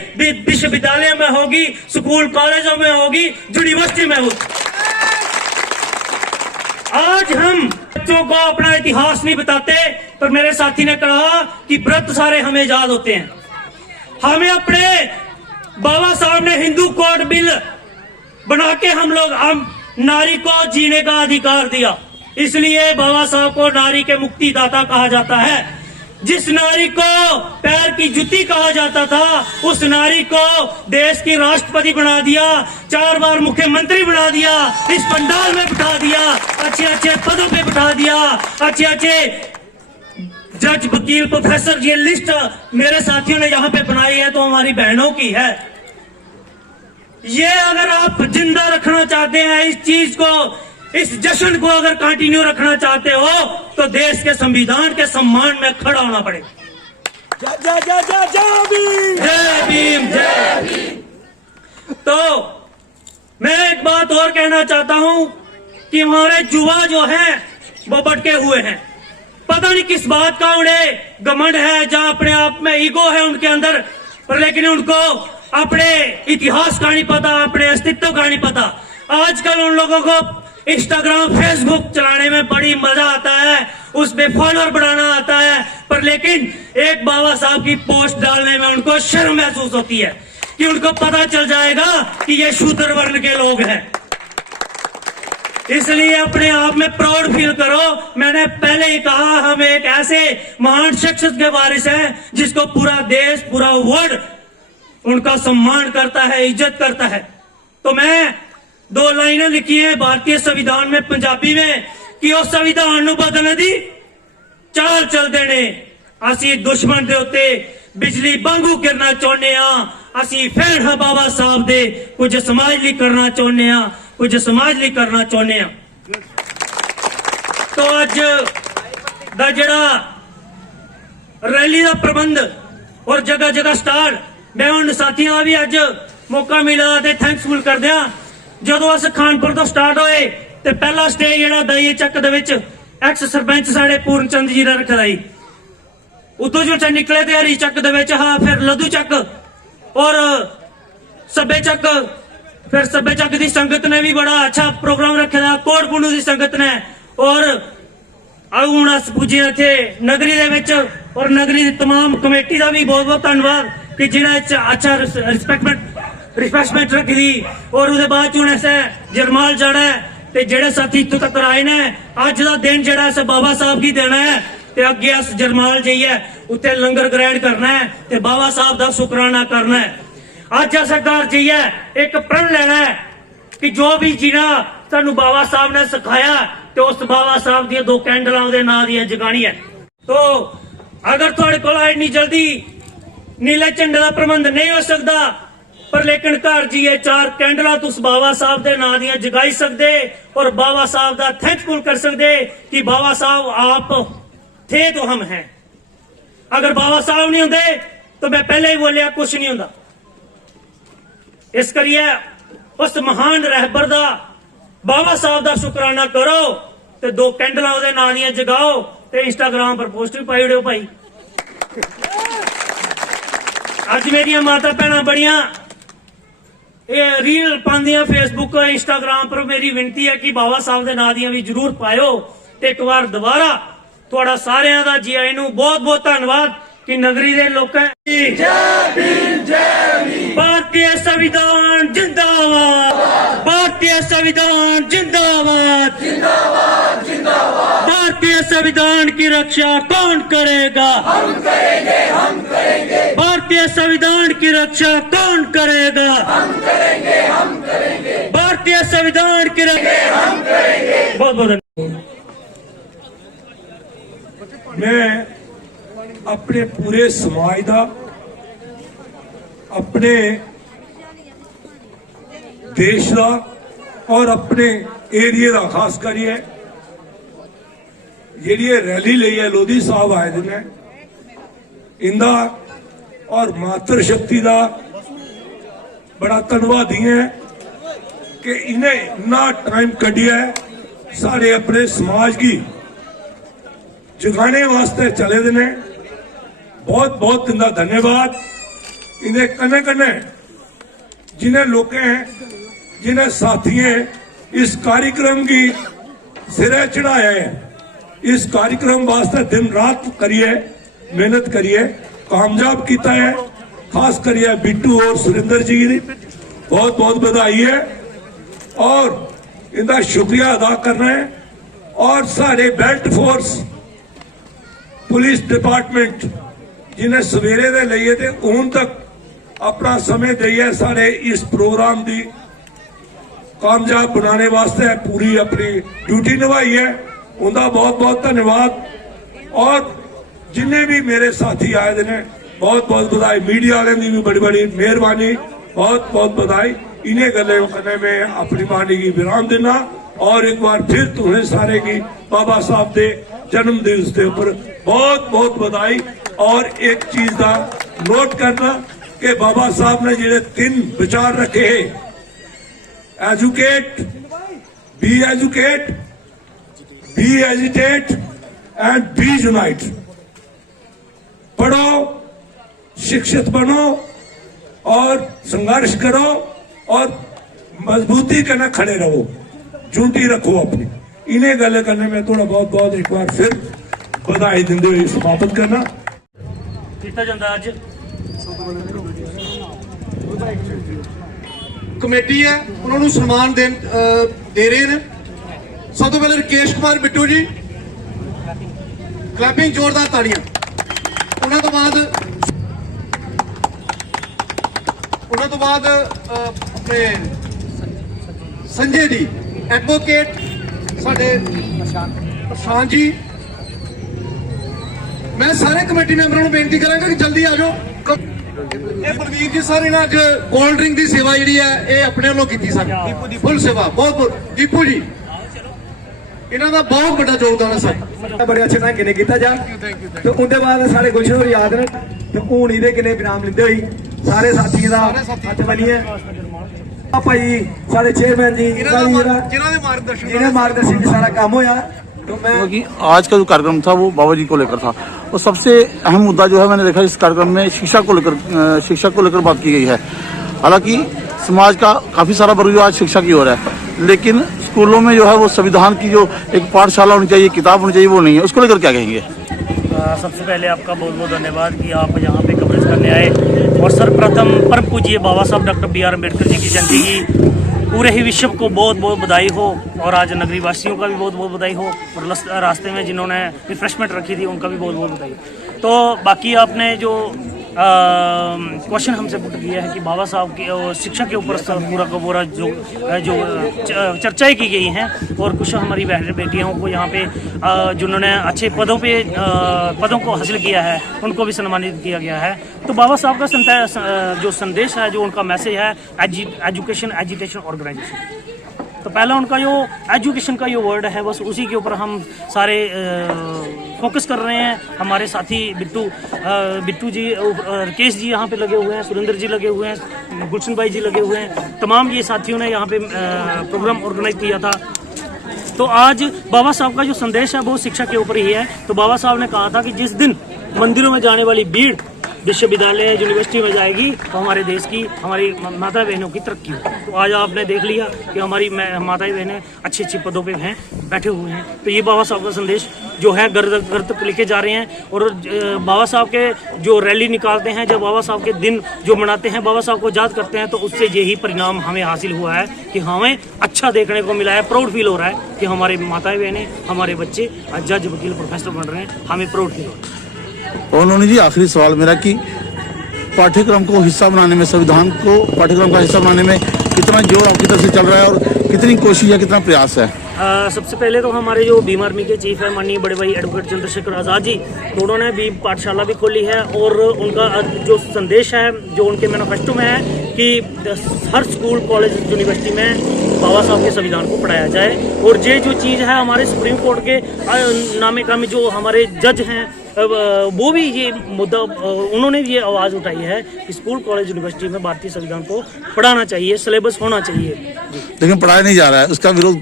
विश्वविद्यालय में होगी, स्कूल कॉलेजों में होगी, यूनिवर्सिटी में होगी। आज हम बच्चों को अपना इतिहास नहीं बताते, पर मेरे साथी ने कहा कि व्रत सारे हमें याद होते हैं। हमें अपने बाबा साहब ने हिंदू कोड बिल बना के हम नारी को जीने का अधिकार दिया, इसलिए बाबा साहब को नारी के मुक्तिदाता कहा जाता है। जिस नारी को पैर की जुती कहा जाता था, उस नारी को देश की राष्ट्रपति बना दिया, 4 बार मुख्यमंत्री बना दिया, इस पंडाल में बिठा दिया, अच्छे अच्छे पदों पे बिठा दिया, अच्छे अच्छे जज, वकील, प्रोफेसर। ये लिस्ट मेरे साथियों ने यहाँ पे बनाई है तो हमारी बहनों की है। ये अगर आप जिंदा रखना चाहते हैं इस चीज को, इस जश्न को अगर कंटिन्यू रखना चाहते हो तो देश के संविधान के सम्मान में खड़ा होना पड़ेगा। जय भीम, जय भीम। तो मैं एक बात और कहना चाहता हूं कि हमारे युवा जो हैं वो भटके हुए हैं। पता नहीं किस बात का उन्हें घमंड है, जहां अपने आप में ईगो है उनके अंदर, पर लेकिन उनको अपने इतिहास का नहीं पता, अपने अस्तित्व का नहीं पता। आजकल उन लोगों को इंस्टाग्राम, फेसबुक चलाने में बड़ी मजा आता है, उसमें फॉलोअर बढ़ाना आता है, पर लेकिन एक बाबा साहब की पोस्ट डालने में उनको शर्म महसूस होती है कि उनको पता चल जाएगा कि ये शूद्र वर्ण के लोग हैं। इसलिए अपने आप में प्राउड फील करो। मैंने पहले ही कहा, हम एक ऐसे महान शख्सियत के वारिस हैं जिसको पूरा देश, पूरा वर्ल्ड उनका सम्मान करता है, इज्जत करता है। तो मैं 2 लाइनें लिखी हैं भारतीय संविधान में पंजाबी में कि उस संविधान नूं बदलने दी चाल चल देने, असी दुश्मन दे उत्ते बिजली वांगू गिरना चाहुंदे हां, असी फैन हां बाबा साहब दे, कुछ समाज ਲਈ करना चाहुंदे हां, कुछ समाज ਲਈ करना चाहुंदे हां। तो अज दा जिहड़ा रैली का प्रबंध और जगह जगह स्टाल, मैं उन साथियों का भी अज मौका मिला ते थैंक्सफुल कर दिया। ਜਦੋਂ अस खानपुर तो स्टार्ट होए तो पहला स्टे ਜਿਹੜਾ ਦਈਏ ਚੱਕ ਦੇ ਵਿੱਚ ਐਕਸ ਸਰਪੰਚ ਸਾਡੇ ਪੂਰਨ ਚੰਦ ਜੀ ਨੇ ਰੱਖਿਆ ਸੀ। ਉਦੋਂ ਜੋ ਨਿਕਲੇ ਤੇ ਹਰੀ ਚੱਕ ਦੇ ਵਿੱਚ ਫਿਰ ਲਦੂ ਚੱਕ और ਸੱਬੇ ਚੱਕ, फिर सब्बे ਚੱਕ ਦੀ संगत ने भी बड़ा अच्छा प्रोग्राम रखा था, कोट पुनू की संगत ने। और ਹੁਣ अस पुजे इत्थे नगरी दे विच, और नगरी दी तमाम कमेटी का भी बहुत बहुत धन्यवाद कि जिन्हें अच्छा रिस्पेक्टमेंट रखी दी। और उसके बाद हूं अस जरमाल जाना है ते जेड़े साथी इत्थों तक आए ने, अज का दिन जेड़ा अस बाबा साहब की देना है ते अगे अस जरमाल जाइए उत्थे लंगर ग्रहण करना है ते बाबा साहब का शुकराना करना है। अज अस घर जाइए एक प्रण लेना है कि जो भी जीना सानू बाबा साहब ने सिखाया तो उस बाबा साहब दी 2 कैंडलां दे नां दी जगानी है। तो अगर तुहाडे कोल इन्नी जल्दी नीले झंडे का प्रबंध नहीं हो सकता, पर लेकिन घर जीए 4 कैंडल तुस बाबा साहब के नाम दियां जगाई सकते और बाबा साहब का थैंकफुल कर सकते कि बाबा साहब आप थे तो हम हैं। अगर बाबा साहब नहीं होंगे तो मैं पहले ही बोलिया कुछ नहीं होंदा। इस करिए उस महान रहबर दा बाबा साहब का शुकराना करो ते 2 कैंडल ਉਹਦੇ ਨਾਂ ਦੀਆਂ जगाओ ते इंस्टाग्राम पर पोस्ट भी पाई उड़ो भाई। अज मेरिया माता भैन बड़िया रील पांदियां फेसबुक इंस्टाग्राम पर। मेरी विनती है कि बाबा साहब के नाम दियां भी जरूर पायो ते एक बार दोबारा थोड़ा सारियां दा जी आई नूं बहुत बहुत धन्नवाद कि नगरी दे लोकां भारतीय संविधान जिंदाबाद, भारतीय संविधान जिंदाबाद, भारतीय संविधान की रक्षा कौन करेगा? हम करेंगे, हम करेंगे। भारतीय संविधान की रक्षा कौन करेगा? हम करेंगे, हम करेंगे। भारतीय संविधान की रक्षा हम करेंगे। बहुत बहुत मैं अपने पूरे समाज का, अपने देश का और अपने एरिए का खास करिए जी रैली ली है लोधी साहब आए दिन इंदा और मातृ शक्ति का बड़ा धन्यवादी है कि इन्हें इन्ना टाइम कढ़िया है सारे अपने समाज की जगाने वास्ते चले दिन। बहुत बहुत इनका धन्यवाद। इन्हें कन्ने कन्ने जिन्हें लोग हैं, जिन्हें साथी हैं इस कार्यक्रम की सिरे चढ़ाया है। इस कार्यक्रम वास्ते दिन रात करिए, मेहनत करिए, कामयाब किया है। खास करिए बिट्टू और सुरेंद्र जी की बहुत बहुत बधाई है और इनका शुक्रिया अदा करना है। और सारे बेल्ट फोर्स पुलिस डिपार्टमेंट जिन्हें सवेरे दे लिए थे हूं तक अपना समय दिए सारे इस प्रोग्राम की कामयाब बनाने वास्ते पूरी अपनी ड्यूटी निभाई है, उनका बहुत बहुत धन्यवाद। और जिन्हें भी मेरे साथी आए थे बहुत बहुत बधाई। मीडिया वाले की भी बड़ी बड़ी मेहरबानी, बहुत बहुत बधाई। इन्हें गलों करने में अपनी वाणी की विराम देना और एक बार फिर तुम्हें सारे की बाबा साहब के जन्म दिवस के ऊपर बहुत बहुत बधाई। और एक चीज का नोट करना कि बाबा साहब ने जिहड़े 3 विचार रखे हैं, educate, be agitate and be unite. पढ़ो, शिक्षित बनो और संघर्ष करो और मजबूती करना खड़े रहो, झूठी रखो अपनी। इन्हें गल करने में थोड़ा बहुत बहुत एक बार फिर बधाई देते हुए समाप्त करना किया जाता। अज कमेटी है उन्होंने सम्मान दे रहे हैं। सब तो पहले राकेश कुमार बिट्टू जी, क्लैपिंग जोरदार ताड़ियां। उन्होंने तो बाद अपने संजय जी एडवोकेट साडे प्रशांत जी। मैं सारे कमेटी मैंबरों को बेनती करांगा कि जल्दी आ जाओ। बलवीर जी सारे ना अज कोल्ड ड्रिंक की सेवा जी है ये अपने वालों की सी फुल सेवा। बहुत बहुत दीपू जी इन्हों का बहुत बड़ा योगदान है सर। बड़े अच्छे ढंग ने किया जा तो उनके बाद सारे गुलशन होर याद ने तो हूँ ये किन्ने विराम लेंदे हुई सारे साथियों का हथ बनिए भाई सारे चेयरमैन जी जिन्हें मार्गदर्शन सारा काम होया। तो मैं आज का जो कार्यक्रम था वो बाबा जी को लेकर था और सबसे अहम मुद्दा जो है मैंने देखा इस कार्यक्रम में शिक्षा को लेकर बात की गई है। हालांकि समाज का काफी सारा वर्ग जो आज शिक्षा की ओर है, लेकिन स्कूलों में जो है वो संविधान की जो एक पाठशाला होनी चाहिए, किताब होनी चाहिए, वो नहीं है। उसको लेकर क्या कहेंगे? सबसे पहले आपका बहुत बहुत धन्यवाद कि आप यहाँ पे कवरेज करने आए। और सर्वप्रथम परम पूज्य बाबा साहब डॉक्टर B.R. अम्बेडकर जी की जयंती की पूरे ही विश्व को बहुत बहुत बधाई हो और आज नगरी वासियों का भी बहुत बहुत बधाई हो और रास्ते में जिन्होंने रिफ्रेशमेंट रखी थी उनका भी बहुत बहुत बधाई। तो बाकी आपने जो क्वेश्चन हमसे पुट किया है कि बाबा साहब की शिक्षा के ऊपर पूरा का पूरा जो चर्चाएं की गई हैं, और कुछ हमारी बेटियों को यहाँ पे जिन्होंने अच्छे पदों को हासिल किया है उनको भी सम्मानित किया गया है। तो बाबा साहब का जो संदेश है, जो उनका मैसेज है, एजुकेशन, एजुटेशन, ऑर्गेनाइजेशन। तो पहला उनका जो एजुकेशन का जो वर्ड है, बस उसी के ऊपर हम सारे फोकस कर रहे हैं। हमारे साथी बिट्टू जी, राकेश जी यहाँ पे लगे हुए हैं, सुरेंद्र जी लगे हुए हैं, गुलशन भाई जी लगे हुए हैं, तमाम ये साथियों ने यहाँ पे प्रोग्राम ऑर्गेनाइज किया था। तो आज बाबा साहब का जो संदेश है वो शिक्षा के ऊपर ही है। तो बाबा साहब ने कहा था कि जिस दिन मंदिरों में जाने वाली भीड़ विश्वविद्यालय, यूनिवर्सिटी में जाएगी तो हमारे देश की, हमारी माता बहनों की तरक्की हो। तो आज आपने देख लिया कि हमारी माता बहनें अच्छे अच्छे पदों पे हैं, बैठे हुए हैं। तो ये बाबा साहब का संदेश जो है घर तक लेके जा रहे हैं। और बाबा साहब के जो रैली निकालते हैं, जब बाबा साहब के दिन जो मनाते हैं, बाबा साहब को याद करते हैं, तो उससे यही परिणाम हमें हासिल हुआ है कि हमें अच्छा देखने को मिला है। प्राउड फील हो रहा है कि हमारे माताएं बहनें, हमारे बच्चे आज जज, वकील, प्रोफेसर बन रहे हैं। हमें प्राउड फील हो रहा है। और उन्होंने जी आखिरी सवाल मेरा कि पाठ्यक्रम को हिस्सा बनाने में, संविधान को पाठ्यक्रम का हिस्सा बनाने में कितना जोर आपकी तरफ से चल रहा है और कितनी कोशिश या कितना प्रयास है? सबसे पहले तो हमारे जो भीम आर्मी के चीफ है माननीय बड़े भाई एडवोकेट चंद्रशेखर आज़ाद जी, तो उन्होंने भीम पाठशाला भी खोली है। और उनका जो संदेश है, जो उनके मैनिफेस्टो में है कि हर स्कूल, कॉलेज, यूनिवर्सिटी में बाबा साहब के संविधान को पढ़ाया जाए। और ये जो चीज़ है, हमारे सुप्रीम कोर्ट के नामे कामी जो हमारे जज हैं, वो भी ये मुद्दा, उन्होंने ये आवाज़ उठाई है कि स्कूल, कॉलेज, यूनिवर्सिटी में भारतीय संविधान को पढ़ाना चाहिए, सिलेबस होना चाहिए। लेकिन पढ़ाया नहीं जा रहा है, उसका विरोध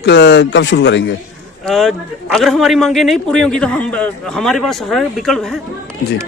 कब शुरू करेंगे? अगर हमारी मांगे नहीं पूरी होंगी तो हमारे पास हर विकल्प है जी।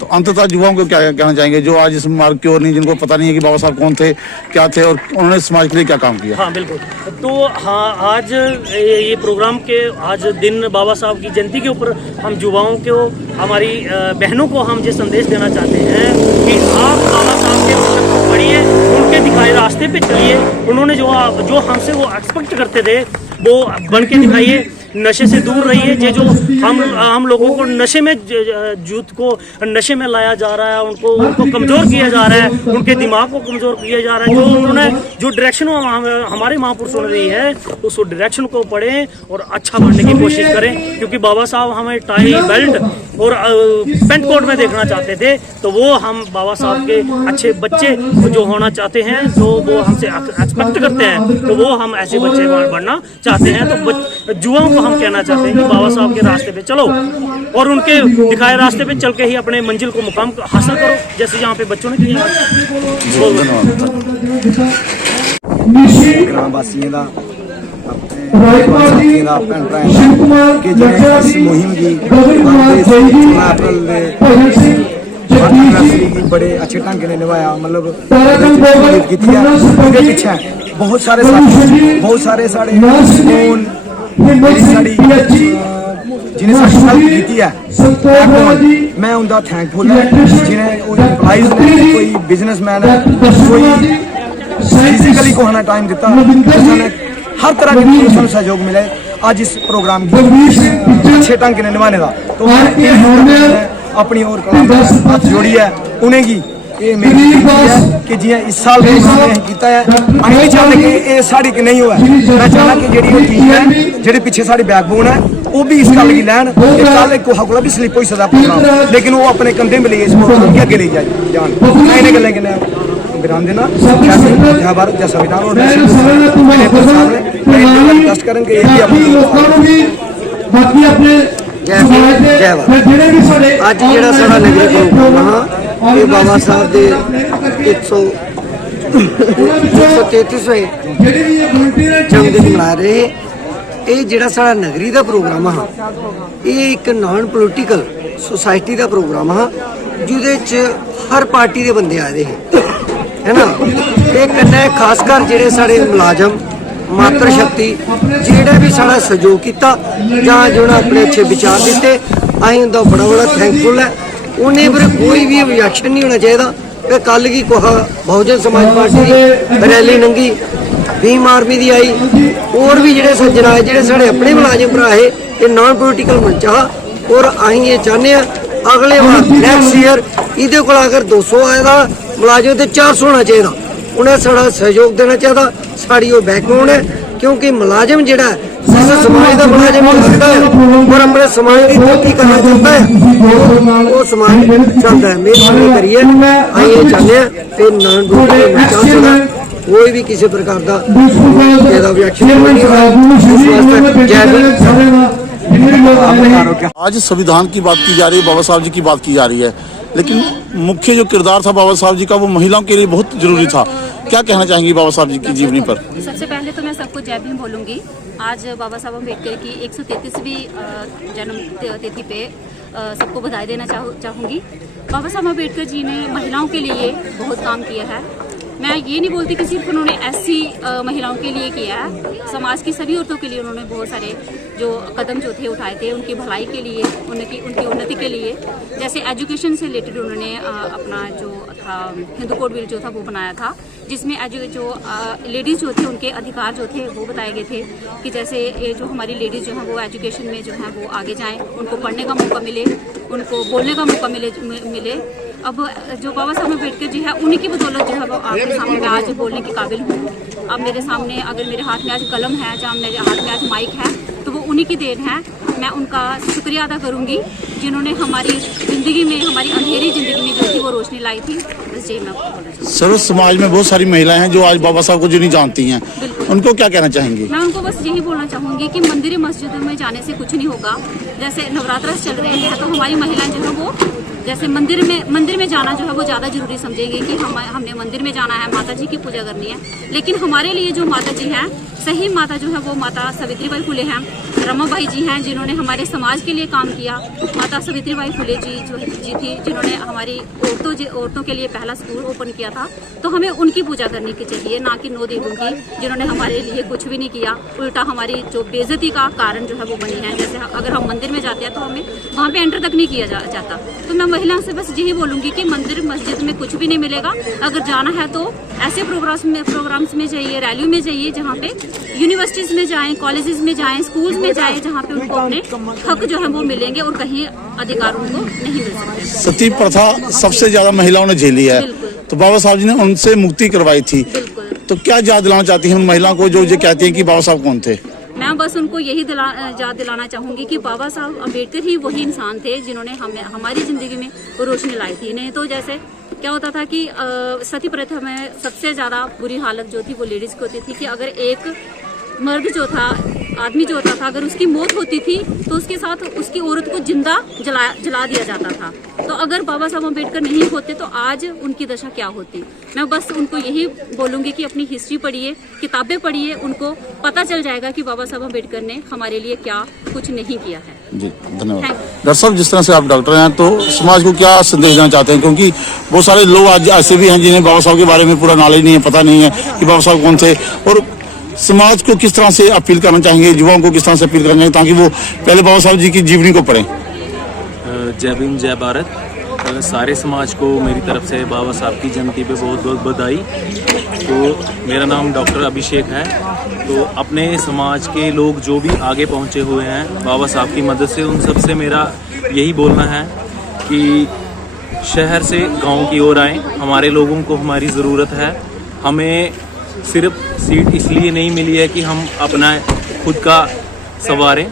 तो अंततः युवाओं को क्या कहना चाहेंगे जो आज इस मार्ग की ओर नहीं, जिनको पता नहीं है कि बाबा साहब कौन थे, क्या थे और उन्होंने समाज के लिए क्या काम किया? हाँ बिल्कुल। तो हाँ, आज ये प्रोग्राम के आज दिन बाबा साहब की जयंती के ऊपर हम युवाओं को, हमारी बहनों को हम ये संदेश देना चाहते हैं कि आप बाबा साहब के मिशन को पढ़िए, उनके दिखाए रास्ते पे चलिए। उन्होंने जो हमसे वो एक्सपेक्ट करते थे वो बन के दिखाइए। नशे से दूर रहिए। ये जो हम लोगों को नशे में, यूथ को नशे में लाया जा रहा है, उनको कमज़ोर किया जा रहा है, उनके दिमाग को कमज़ोर किया जा रहा है। जो उन्होंने जो डायरेक्शन हमारे महापुरुषों ने दी है, उस डायरेक्शन को पढ़ें और अच्छा बनने की कोशिश करें। क्योंकि बाबा साहब हमें टाई, बेल्ट और पेंट कोट में देखना चाहते थे, तो वो हम बाबा साहब के अच्छे बच्चे जो होना चाहते हैं, जो वो हमसे एक्सपेक्ट करते हैं, तो वो हम ऐसे बच्चे बनना चाहते हैं। तो युवाओं को हम कहना चाहते हैं कि बाबा साहब के रास्ते पे चलो और उनके दिखाए रास्ते पे चल के ही अपने मंजिल को मुकाम हासिल करो, जैसे यहाँ पे बच्चों ने किया। ग्राम वासियों का कि जिन्हें इस मुहिम की 16 अप्रैल की बड़े अच्छे ढंग ने निभाया, मतलब की पीछे बहुत सारे साढ़े जिन्हें हेल्प की है, मैं उनका थैंकफुल है। जिन्हें एम्प्लॉइज ने, कोई बिजनेसमैन है, कोई फिजिकली को हमें टाइम दिता, हर तरह के सहयोग मिले आज इस प्रोग्राम की अच्छे ढंग ने निभाने का। तो मैं अपनी और हाथ जोड़ी है उन्हें की ये मेरी है कि जी इस साल किया है, अभी चाहते कि ये साड़ी के नहीं हुआ। मैं चाहना कि जी चीज़ है, जेडे पिछे साड़ी बैकबोन है, वो भी इस गल की लैन। कल कुहा को भी स्लिप हो सकता प्रोग्राम, लेकिन वो अपने कंधे में लिए इस प्रोग्राम के अगे ले जान। मैं इन्हें गलें कि विराम देना। जय भारत, जय संविधान। और रिक्वेस्ट करेंगे ਅੱਜ ਜਿਹੜਾ ਸਾਡਾ ਨਗਰੀ ਪ੍ਰੋਗਰਾਮ ਆ ਇਹ ਬਾਬਾ ਸਾਹਿਬ ਦੇ 133ਵੇਂ ਜਨਮ ਦਿਨ ਮਨਾ ਰਹੇ। ਇਹ ਜਿਹੜਾ ਸਾਡਾ ਨਗਰੀ ਦਾ ਪ੍ਰੋਗਰਾਮ ਆ ਇਹ ਇੱਕ ਨਾਨ ਪੋਲੀਟੀਕਲ ਸੁਸਾਇਟੀ ਦਾ ਪ੍ਰੋਗਰਾਮ ਆ ਜਿਹਦੇ 'ਚ ਹਰ ਪਾਰਟੀ ਦੇ ਬੰਦੇ ਆ ਰਹੇ ਹੈ ਨਾ। ਇਹ ਕन्नै ਖਾਸ ਕਰ ਜਿਹੜੇ ਸਾਡੇ ਮੁਲਾਜ਼ਮ मात्र शक्ति जेड़ा भी साड़ा सहयोग किया जहाँ जो अपने अच्छे विचार दिते, अं उनका बड़ा बड़ा थैंकफुल है। उन्हें फिर कोई भी रिएक्शन नहीं होना चाहिए कि कल की कोहा बहुजन समाज पार्टी की रैली लंघी, भीम आर्मी की आई, और भी जोड़े सज्जन आए, जोड़े साढ़े अपने मुलाजिम भरा है, ये नॉन पोलिटिकल मंच आ। और अं ये चाहते हैं अगले बार नैक्सट ईयर इहदे कोल अगर 200 आए दा मुलाजम ते 400 होना चाहिए। उन्हें साड़ा सहयोग देना चाहिए, साड़ी वो बैकबोन है, क्योंकि मुलाजिम जिहड़ा है जिस समाज का मुलाजिम होता है और अपने समाज की तरक्की करना चाहता है वो समाज चाहता है। मेहरबानी करिए अं ये चाहते हैं कि नान डूब कोई भी किसी प्रकार का आज संविधान की बात की जा रही है, बाबा साहब जी की बात की जा रही है, लेकिन मुख्य जो किरदार था बाबा साहब जी का वो महिलाओं के लिए बहुत जरूरी था। क्या कहना चाहेंगी बाबा साहब जी की जीवनी पर? सबसे पहले तो मैं सबको जय भीम बोलूँगी। आज बाबा साहब अम्बेडकर की 133वीं जन्म तिथि पे सबको बधाई देना चाहूँगी। बाबा साहब अम्बेडकर जी ने महिलाओं के लिए बहुत काम किया है। मैं ये नहीं बोलती कि सिर्फ उन्होंने एससी महिलाओं के लिए किया है, समाज की सभी औरतों के लिए उन्होंने बहुत सारे जो कदम जो थे उठाए थे उनकी भलाई के लिए, उनकी उन्नति के लिए। जैसे एजुकेशन से रिलेटेड उन्होंने अपना जो था हिंदू कोड बिल जो था वो बनाया था, जिसमें जो लेडीज़ जो थे उनके अधिकार जो थे वो बताए गए थे कि जैसे ये जो हमारी लेडीज़ जो है वो एजुकेशन में जो है वो आगे जाएँ, उनको पढ़ने का मौका मिले, उनको बोलने का मौका मिले। अब जो बाबा साहब अम्बेडकर जी है उन्हीं की बदौलत जो है वो आपके सामने मैं आज बोलने के काबिल हूँ। अब मेरे सामने अगर मेरे हाथ में आज कलम है, जहाँ मेरे हाथ में आज माइक है, तो वो उन्हीं की देन है। मैं उनका शुक्रिया अदा करूँगी जिन्होंने हमारी ज़िंदगी में, हमारी अंधेरी ज़िंदगी में जो थी वो रोशनी लाई थी। बस यही मैं सर्व समाज में बहुत सारी महिलाएं हैं जो आज बाबा साहब को जो नहीं जानती हैं, उनको क्या कहना चाहेंगी? मैं उनको बस यही बोलना चाहूँगी कि मंदिर मस्जिदों में जाने से कुछ नहीं होगा। जैसे नवरात्र चल रहे हैं तो हमारी महिलाएं जो है वो जैसे मंदिर में जाना जो है वो ज़्यादा जरूरी समझेंगे कि हमने मंदिर में जाना है, माता जी की पूजा करनी है। लेकिन हमारे लिए जो माता जी हैं, सही माता जो है वो माता सावित्रीबाई फुले हैं, रमाबाई जी हैं जिन्होंने हमारे समाज के लिए काम किया। माता सावित्रीबाई फुले जी थी जिन्होंने हमारी औरतों के लिए पहला स्कूल ओपन किया था। तो हमें उनकी पूजा करनी चाहिए, ना कि 9 देवों की जिन्होंने हमारे लिए कुछ भी नहीं किया, उल्टा हमारी जो बेइज्जती का कारण जो है वो बनी है। जैसे अगर हम मंदिर में जाते हैं तो हमें वहाँ पे एंटर तक नहीं किया जाता। तो मैं महिलाओं से बस यही बोलूँगी कि मंदिर मस्जिद में कुछ भी नहीं मिलेगा। अगर जाना है तो ऐसे प्रोग्राम्स में जाइए, रैलियों में जाइए, जहाँ पे यूनिवर्सिटीज़ में जाएं, कॉलेजेस में जाएं, स्कूल्स में जाएं, जहाँ पे उनको अपने हक जो है वो मिलेंगे और कहीं अधिकार उनको नहीं मिल सकते। सती प्रथा सबसे ज्यादा महिलाओं ने झेली है, तो बाबा साहब जी ने उनसे मुक्ति करवाई थी। तो क्या याद दिलाना चाहती हैं उन महिलाओं को जो ये कहती हैं कि बाबा साहब कौन थे? मैं बस उनको यही याद दिलाना चाहूँगी कि बाबा साहब अम्बेडकर ही वही इंसान थे जिन्होंने हमारी ज़िंदगी में रोशनी लाई थी। नहीं तो जैसे क्या होता था कि सती प्रथा में सबसे ज़्यादा बुरी हालत जो थी वो लेडीज़ की होती थी कि अगर एक मर्द जो था, आदमी जो होता था, अगर उसकी मौत होती थी तो उसके साथ उसकी औरत को जिंदा जला दिया जाता था। तो अगर बाबा साहब अम्बेडकर नहीं होते तो आज उनकी दशा क्या होती। मैं बस उनको यही बोलूँगी कि अपनी हिस्ट्री पढ़िए, किताबें पढ़िए, उनको पता चल जाएगा कि बाबा साहब अम्बेडकर ने हमारे लिए क्या कुछ नहीं किया है। जी धन्यवाद। डॉक्टर साहब, जिस तरह से आप डॉक्टर हैं तो समाज को क्या संदेश देना चाहते हैं? क्योंकि बहुत सारे लोग आज ऐसे भी हैं जिन्हें बाबा साहब के बारे में पूरा नॉलेज नहीं है, पता नहीं है कि बाबा साहब कौन थे, और समाज को किस तरह से अपील करना चाहेंगे, युवाओं को किस तरह से अपील करना चाहेंगे ताकि वो पहले बाबा साहब जी की जीवनी को पढ़ें? जय भीम, जय भारत। सारे समाज को मेरी तरफ से बाबा साहब की जयंती पे बहुत बहुत बधाई। तो मेरा नाम डॉक्टर अभिषेक है। तो अपने समाज के लोग जो भी आगे पहुंचे हुए हैं बाबा साहब की मदद से, उन सब से मेरा यही बोलना है कि शहर से गांव की ओर आएँ। हमारे लोगों को हमारी ज़रूरत है। हमें सिर्फ सीट इसलिए नहीं मिली है कि हम अपना खुद का संवारें,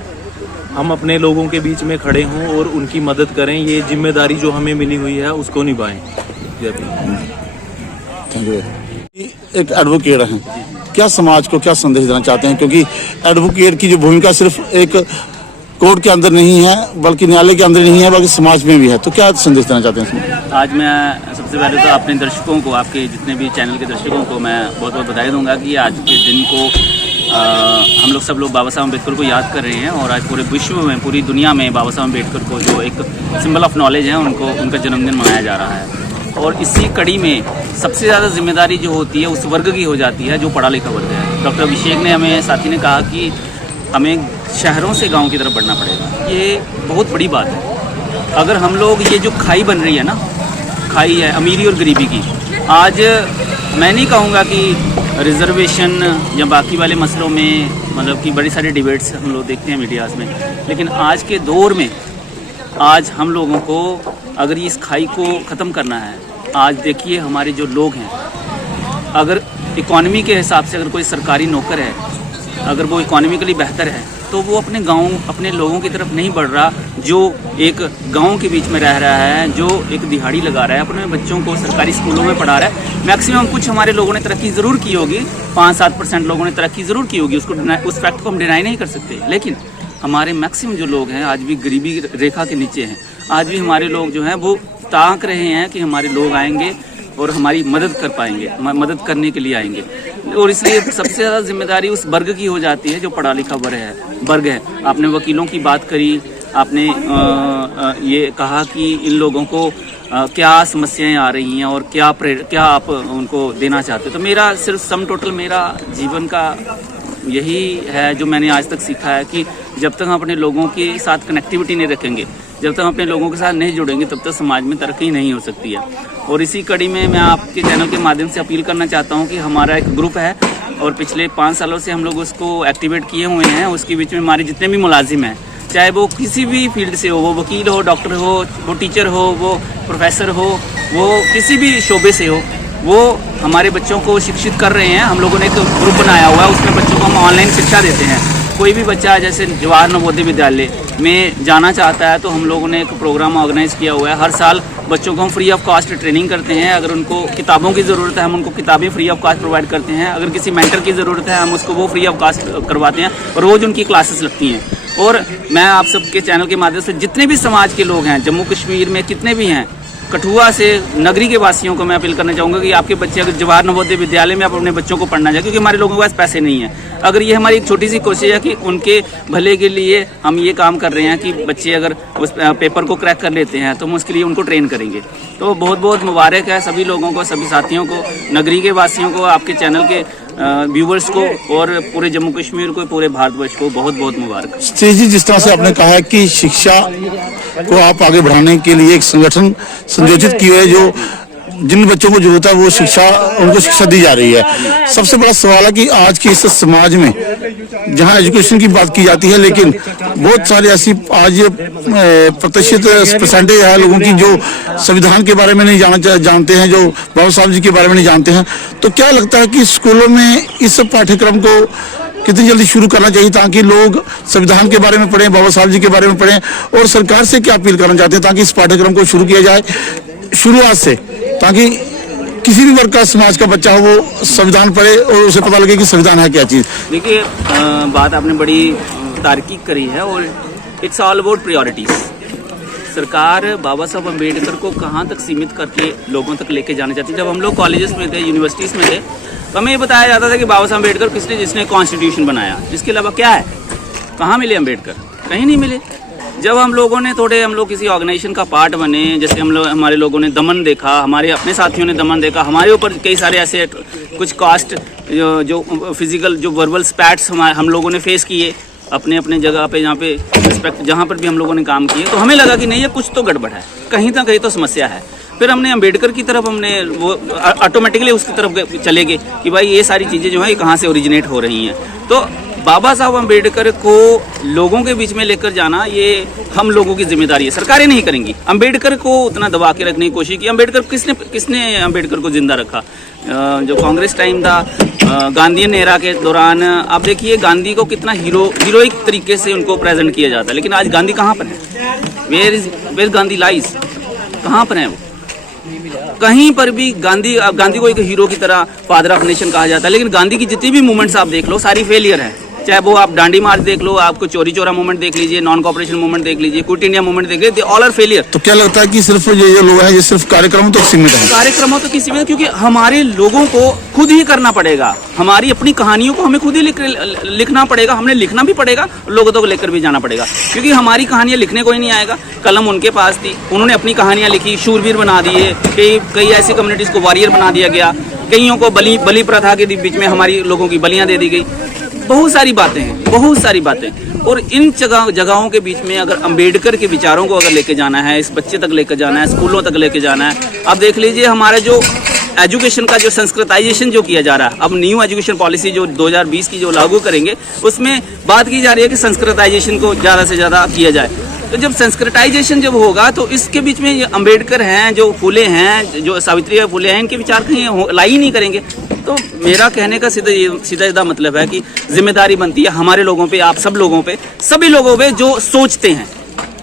हम अपने लोगों के बीच में खड़े हों और उनकी मदद करें। ये जिम्मेदारी जो हमें मिली हुई है उसको निभाएं। Thank you. एक एडवोकेट हैं, क्या समाज को क्या संदेश देना चाहते हैं? क्योंकि एडवोकेट की जो भूमिका सिर्फ एक कोर्ट के अंदर नहीं है बल्कि न्यायालय के अंदर नहीं है बल्कि समाज में भी है। तो क्या संदेश देना चाहते हैं? आज मैं सबसे पहले तो अपने दर्शकों को, आपके जितने भी चैनल के दर्शकों को मैं बहुत बहुत बधाई दूंगा कि आज के दिन को हम लोग सब लोग बाबा साहब अम्बेडकर को याद कर रहे हैं। और आज पूरे विश्व में, पूरी दुनिया में बाबा साहब अम्बेडकर को जो एक सिंबल ऑफ नॉलेज है उनका जन्मदिन मनाया जा रहा है। और इसी कड़ी में सबसे ज़्यादा जिम्मेदारी जो होती है उस वर्ग की हो जाती है जो पढ़ा लिखा वर्ग है। डॉक्टर अभिषेक ने हमें, साथी ने कहा कि हमें शहरों से गांव की तरफ बढ़ना पड़ेगा। ये बहुत बड़ी बात है। अगर हम लोग, ये जो खाई बन रही है ना, खाई है अमीरी और गरीबी की, आज मैं नहीं कहूँगा कि रिजर्वेशन या बाकी वाले मसलों में, मतलब कि बड़ी सारी डिबेट्स हम लोग देखते हैं मीडियाज़ में, लेकिन आज के दौर में आज हम लोगों को अगर इस खाई को ख़त्म करना है, आज देखिए हमारे जो लोग हैं, अगर इकॉनमी के हिसाब से अगर कोई सरकारी नौकर है, अगर वो इकॉनमिकली बेहतर है, तो वो अपने गांव, अपने लोगों की तरफ नहीं बढ़ रहा, जो एक गांव के बीच में रह रहा है, जो एक दिहाड़ी लगा रहा है, अपने बच्चों को सरकारी स्कूलों में पढ़ा रहा है। मैक्सिमम कुछ हमारे लोगों ने तरक्की ज़रूर की होगी, 5-7% लोगों ने तरक्की ज़रूर की होगी, उस फैक्ट को हम डिनाई नहीं कर सकते। लेकिन हमारे मैक्सिमम जो लोग हैं आज भी गरीबी रेखा के नीचे हैं। आज भी हमारे लोग जो हैं वो ताक रहे हैं कि हमारे लोग आएंगे और हमारी मदद कर पाएंगे, मदद करने के लिए आएंगे। और इसलिए सबसे ज़्यादा जिम्मेदारी उस वर्ग की हो जाती है जो पढ़ा लिखा वर्ग है। आपने वकीलों की बात करी, आपने ये कहा कि इन लोगों को क्या समस्याएं आ रही हैं और क्या आप उनको देना चाहते हो। तो मेरा सिर्फ सम टोटल मेरा जीवन का यही है जो मैंने आज तक सीखा है कि जब तक हम अपने लोगों के साथ कनेक्टिविटी नहीं रखेंगे, जब तक हम अपने लोगों के साथ नहीं जुड़ेंगे, तब तक समाज में तरक्की नहीं हो सकती है। और इसी कड़ी में मैं आपके चैनल के माध्यम से अपील करना चाहता हूं कि हमारा एक ग्रुप है और पिछले 5 सालों से हम लोग उसको एक्टिवेट किए हुए हैं। उसके बीच में हमारे जितने भी मुलाजिम हैं, चाहे वो किसी भी फील्ड से हो, वो वकील हो, डॉक्टर हो, वो टीचर हो, वो प्रोफेसर हो, वो किसी भी शोबे से हो, वो हमारे बच्चों को शिक्षित कर रहे हैं। हम लोगों ने एक ग्रुप बनाया हुआ है, उसमें बच्चों को हम ऑनलाइन शिक्षा देते हैं। कोई भी बच्चा जैसे जवाहर नवोदय विद्यालय में जाना चाहता है तो हम लोगों ने एक प्रोग्राम ऑर्गेनाइज किया हुआ है। हर साल बच्चों को हम फ्री ऑफ कॉस्ट ट्रेनिंग करते हैं। अगर उनको किताबों की ज़रूरत है, हम उनको किताबें फ्री ऑफ कॉस्ट प्रोवाइड करते हैं। अगर किसी मेंटर की ज़रूरत है, हम उसको वो फ्री ऑफ कॉस्ट करवाते हैं और रोज़ उनकी क्लासेस लगती हैं। और मैं आप सबके चैनल के माध्यम से जितने भी समाज के लोग हैं, जम्मू कश्मीर में कितने भी हैं, कठुआ से नगरी के वासियों को मैं अपील करना चाहूँगा कि आपके बच्चे अगर जवाहर नवोदय विद्यालय में आप अपने बच्चों को पढ़ना चाहें, क्योंकि हमारे लोगों के पास पैसे नहीं हैं। अगर ये हमारी एक छोटी सी कोशिश है कि उनके भले के लिए हम ये काम कर रहे हैं कि बच्चे अगर उस पेपर को क्रैक कर लेते हैं तो हम उसके लिए उनको ट्रेन करेंगे। तो बहुत बहुत मुबारक है सभी लोगों को, सभी साथियों को, नगरी के वासियों को, आपके चैनल के व्यूवर्स को और पूरे जम्मू कश्मीर को, पूरे भारतवर्ष को बहुत बहुत मुबारक। जी, जिस तरह से आपने कहा है कि शिक्षा को आप आगे बढ़ाने के लिए एक संगठन संयोजित किए है, जो जिन बच्चों को जरूरत है वो शिक्षा, उनको शिक्षा दी जा रही है। सबसे बड़ा सवाल है कि आज के इस समाज में जहां एजुकेशन की बात की जाती है, लेकिन बहुत सारी ऐसी आज प्रतिशत परसेंटेज है लोगों की जो संविधान के बारे में नहीं जानते हैं, जो बाबा साहब जी के बारे में नहीं जानते हैं। तो क्या लगता है कि स्कूलों में इस पाठ्यक्रम को कितनी जल्दी शुरू करना चाहिए ताकि लोग संविधान के बारे में पढ़ें, बाबा साहब जी के बारे में पढ़ें? और सरकार से क्या अपील करना चाहते हैं ताकि इस पाठ्यक्रम को शुरू किया जाए शुरुआत से, ताकि किसी भी वर्ग का समाज का बच्चा हो वो संविधान पढ़े और उसे पता लगे कि संविधान है क्या चीज़? देखिए, बात आपने बड़ी तार्किक करी है और इट्स ऑल अबाउट प्रायोरिटीज। सरकार बाबा साहब अम्बेडकर को कहाँ तक सीमित करके लोगों तक लेके जाना चाहती है। जब हम लोग कॉलेजेस में थे, यूनिवर्सिटीज़ में थे, तो हमें ये बताया जाता था कि बाबा साहब अम्बेडकर जिसने कॉन्स्टिट्यूशन बनाया, इसके अलावा क्या है? कहाँ मिले अम्बेडकर? कहीं नहीं मिले। जब हम लोग किसी ऑर्गेनाइजेशन का पार्ट बने, जैसे हमारे लोगों ने दमन देखा, हमारे अपने साथियों ने दमन देखा, हमारे ऊपर कई सारे ऐसे कुछ कास्ट जो फिजिकल जो वर्बल स्पैट्स हम लोगों ने फेस किए अपने अपने जगह पे, जहाँ पर भी हम लोगों ने काम किए, तो हमें लगा कि नहीं, ये कुछ तो गड़बड़ है, कहीं ना कहीं तो समस्या है। फिर हमने अम्बेडकर की तरफ वो ऑटोमेटिकली उसकी तरफ चले गए कि भाई ये सारी चीज़ें जो है ये कहाँ से ओरिजिनेट हो रही हैं। तो बाबा साहब अम्बेडकर को लोगों के बीच में लेकर जाना ये हम लोगों की जिम्मेदारी है, सरकारें नहीं करेंगी। अम्बेडकर को उतना दबा के रखने की कोशिश की। अम्बेडकर किसने अम्बेडकर को जिंदा रखा? जो कांग्रेस टाइम था, गांधी एरा के दौरान आप देखिए गांधी को कितना हीरोइक तरीके से उनको प्रेजेंट किया जाता है, लेकिन आज गांधी कहाँ पर है? Where Gandhi lies? कहाँ पर है वो? कहीं पर भी गांधी को एक हीरो की तरह फादर ऑफ नेशन कहा जाता है, लेकिन गांधी की जितनी भी मूवमेंट्स आप देख लो सारी फेलियर है। चाहे वो आप डांडी मार्च देख लो, आपको चोरी चोरा मूवमेंट देख लीजिए, नॉन कॉपरेशन मूवमेंट देख लीजिए, क्विट इंडिया मूवमेंट देख लीजिए, ऑल आर फेलियर। तो क्या लगता है कि सिर्फ ये जो लोग हैं ये सिर्फ कार्यक्रमों तक सीमित है? कार्यक्रमों तक सीमित है, क्योंकि हमारे लोगों को खुद ही करना पड़ेगा। हमारी अपनी कहानियों को हमें खुद ही लिखना पड़ेगा, हमने लिखना भी पड़ेगा, लोगों तक लेकर भी जाना पड़ेगा, क्योंकि हमारी कहानियां लिखने को ही नहीं आएगा। कलम उनके पास थी, उन्होंने अपनी कहानियां लिखी, शूरवीर बना दिए, कई ऐसी कम्युनिटीज को वॉरियर बना दिया गया, कईयों को बलि प्रथा के बीच में हमारी लोगों की बलियां दे दी गई। बहुत सारी बातें। और इन जगहों के बीच में अगर अम्बेडकर के विचारों को अगर लेके जाना है, इस बच्चे तक लेकर जाना है, स्कूलों तक लेके जाना है। अब देख लीजिए हमारा जो एजुकेशन का जो संस्कृताइजेशन जो किया जा रहा है, अब न्यू एजुकेशन पॉलिसी जो 2020 की जो लागू करेंगे, उसमें बात की जा रही है कि संस्कृताइजेशन को ज़्यादा से ज़्यादा किया जाए। तो जब संस्कृताइजेशन जब होगा तो इसके बीच में ये अम्बेडकर हैं, जो फुले हैं, जो सावित्रीबाई फुले हैं, इनके विचार कहीं लाई ही नहीं करेंगे। तो मेरा कहने का सीधा मतलब है कि जिम्मेदारी बनती है हमारे लोगों पे, आप सब लोगों पे, सभी लोगों पे जो सोचते हैं,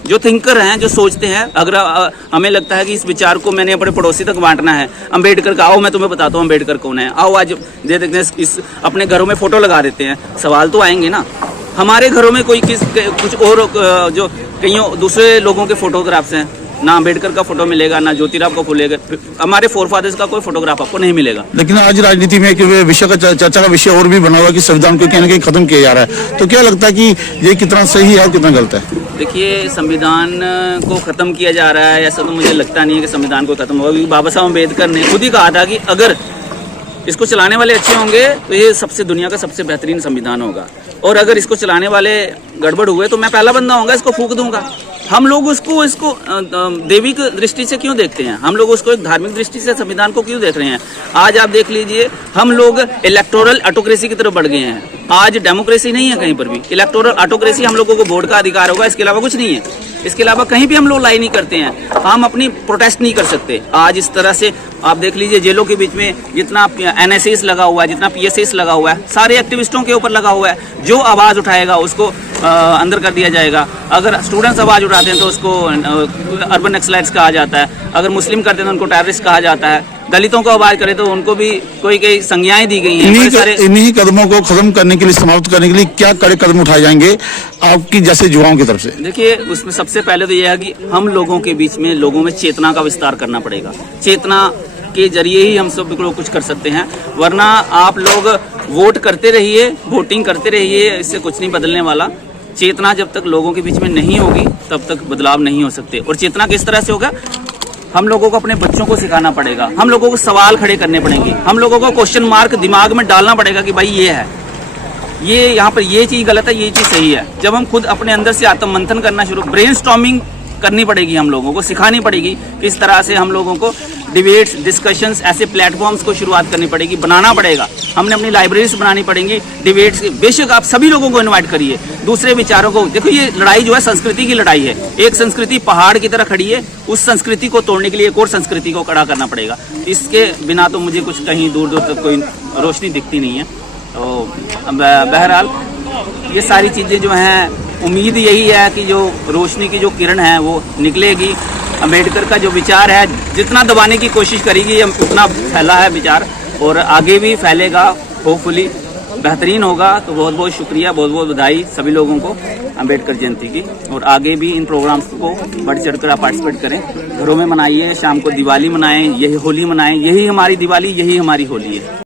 जो थिंकर हैं, जो सोचते हैं। अगर हमें लगता है कि इस विचार को मैंने अपने पड़ोसी तक बांटना है, अम्बेडकर का, आओ मैं तुम्हें बताता हूँ अम्बेडकर कौन है, आओ आज दे देखते हैं, इस अपने घरों में फोटो लगा देते हैं, सवाल तो आएंगे ना। हमारे घरों में कोई कुछ और जो कई दूसरे लोगों के फोटोग्राफ्स हैं, ना अम्बेडकर का फोटो मिलेगा, ना ज्योतिराव का मिलेगा, हमारे फोरफादर्स का कोई फोटोग्राफ आपको नहीं मिलेगा। लेकिन आज राजनीति में एक विषय का चर्चा का विषय और भी बना हुआ कि संविधान को कहीं ना कहीं खत्म किया जा रहा है, तो क्या लगता है कि ये कितना सही है और कितना गलत है? देखिए, संविधान को खत्म किया जा रहा है ऐसा तो मुझे लगता नहीं है कि संविधान को खत्म होगा। बाबा साहब अम्बेडकर ने खुद ही कहा था कि अगर इसको चलाने वाले अच्छे होंगे तो ये सबसे दुनिया का सबसे बेहतरीन संविधान होगा, और अगर इसको चलाने वाले गड़बड़ हुए तो मैं पहला बंदा होऊंगा, इसको फूंक दूंगा। हम लोग इसको दैविक दृष्टि से क्यों देखते हैं? हम लोग उसको एक धार्मिक दृष्टि से संविधान को क्यों देख रहे हैं? आज आप देख लीजिए, हम लोग इलेक्टोरल ऑटोक्रेसी की तरफ बढ़ गए हैं। आज डेमोक्रेसी नहीं है कहीं पर भी, इलेक्टोरल ऑटोक्रेसी। हम लोगों को वोट का अधिकार होगा, इसके अलावा कुछ नहीं है। इसके अलावा कहीं भी हम लोग लाई नहीं करते हैं, हम अपनी प्रोटेस्ट नहीं कर सकते। आज इस तरह से आप देख लीजिए, जेलों के बीच में जितना NSS लगा हुआ है, जितना PSS लगा हुआ है, सारे एक्टिविस्टों के ऊपर लगा हुआ है। जो आवाज उठाएगा उसको अंदर कर दिया जाएगा। अगर स्टूडेंट्स आवाज उठाते हैं तो उसको अर्बन नक्सलाइट्स कहा जाता है, अगर मुस्लिम करते हैं तो उनको टेररिस्ट कहा जाता है, दलितों को आवाज करे तो उनको भी कोई संज्ञाएं दी गई हैं। इन्हीं कदमों को खत्म करने के लिए, समाप्त करने के लिए क्या कड़े कदम उठाए जाएंगे आपकी जैसे युवाओं की तरफ से? देखिए, उसमें सबसे पहले तो यह है कि हम लोगों के बीच में, लोगों में चेतना का विस्तार करना पड़ेगा। चेतना के जरिए ही हम सब लोग कुछ कर सकते हैं, वरना आप लोग वोट करते रहिए, वोटिंग करते रहिए, इससे कुछ नहीं बदलने वाला। चेतना जब तक लोगों के बीच में नहीं होगी तब तक बदलाव नहीं हो सकते। और चेतना किस तरह से होगा? हम लोगों को अपने बच्चों को सिखाना पड़ेगा, हम लोगों को सवाल खड़े करने पड़ेंगे, हम लोगों को क्वेश्चन मार्क दिमाग में डालना पड़ेगा कि भाई ये है, ये यहाँ पर ये चीज गलत है, ये चीज सही है। जब हम खुद अपने अंदर से आत्ममंथन करना शुरू, ब्रेनस्टॉर्मिंग करनी पड़ेगी, हम लोगों को सिखानी पड़ेगी किस तरह से हम लोगों को डिबेट्स, डिस्कशंस, ऐसे प्लेटफॉर्म्स को शुरुआत करनी पड़ेगी, बनाना पड़ेगा। हमने अपनी लाइब्रेरीज बनानी पड़ेंगी, डिबेट्स। बेशक आप सभी लोगों को इनवाइट करिए, दूसरे विचारों को। देखो, ये लड़ाई जो है संस्कृति की लड़ाई है। एक संस्कृति पहाड़ की तरह खड़ी है, उस संस्कृति को तोड़ने के लिए एक और संस्कृति को खड़ा करना पड़ेगा। इसके बिना तो मुझे कुछ कहीं दूर दूर तक कोई रोशनी दिखती नहीं है। तो बहरहाल ये सारी चीज़ें जो हैं, उम्मीद यही है कि जो रोशनी की जो किरण है वो निकलेगी। अम्बेडकर का जो विचार है, जितना दबाने की कोशिश करेगी उतना फैला है विचार, और आगे भी फैलेगा, होपफुली बेहतरीन होगा। तो बहुत बहुत शुक्रिया, बहुत बहुत बधाई सभी लोगों को अम्बेडकर जयंती की। और आगे भी इन प्रोग्राम्स को बढ़ चढ़कर आप पार्टिसिपेट करें, घरों में मनाइए, शाम को दिवाली मनाएं, यही होली मनाएं। यही हमारी दिवाली, यही हमारी होली है।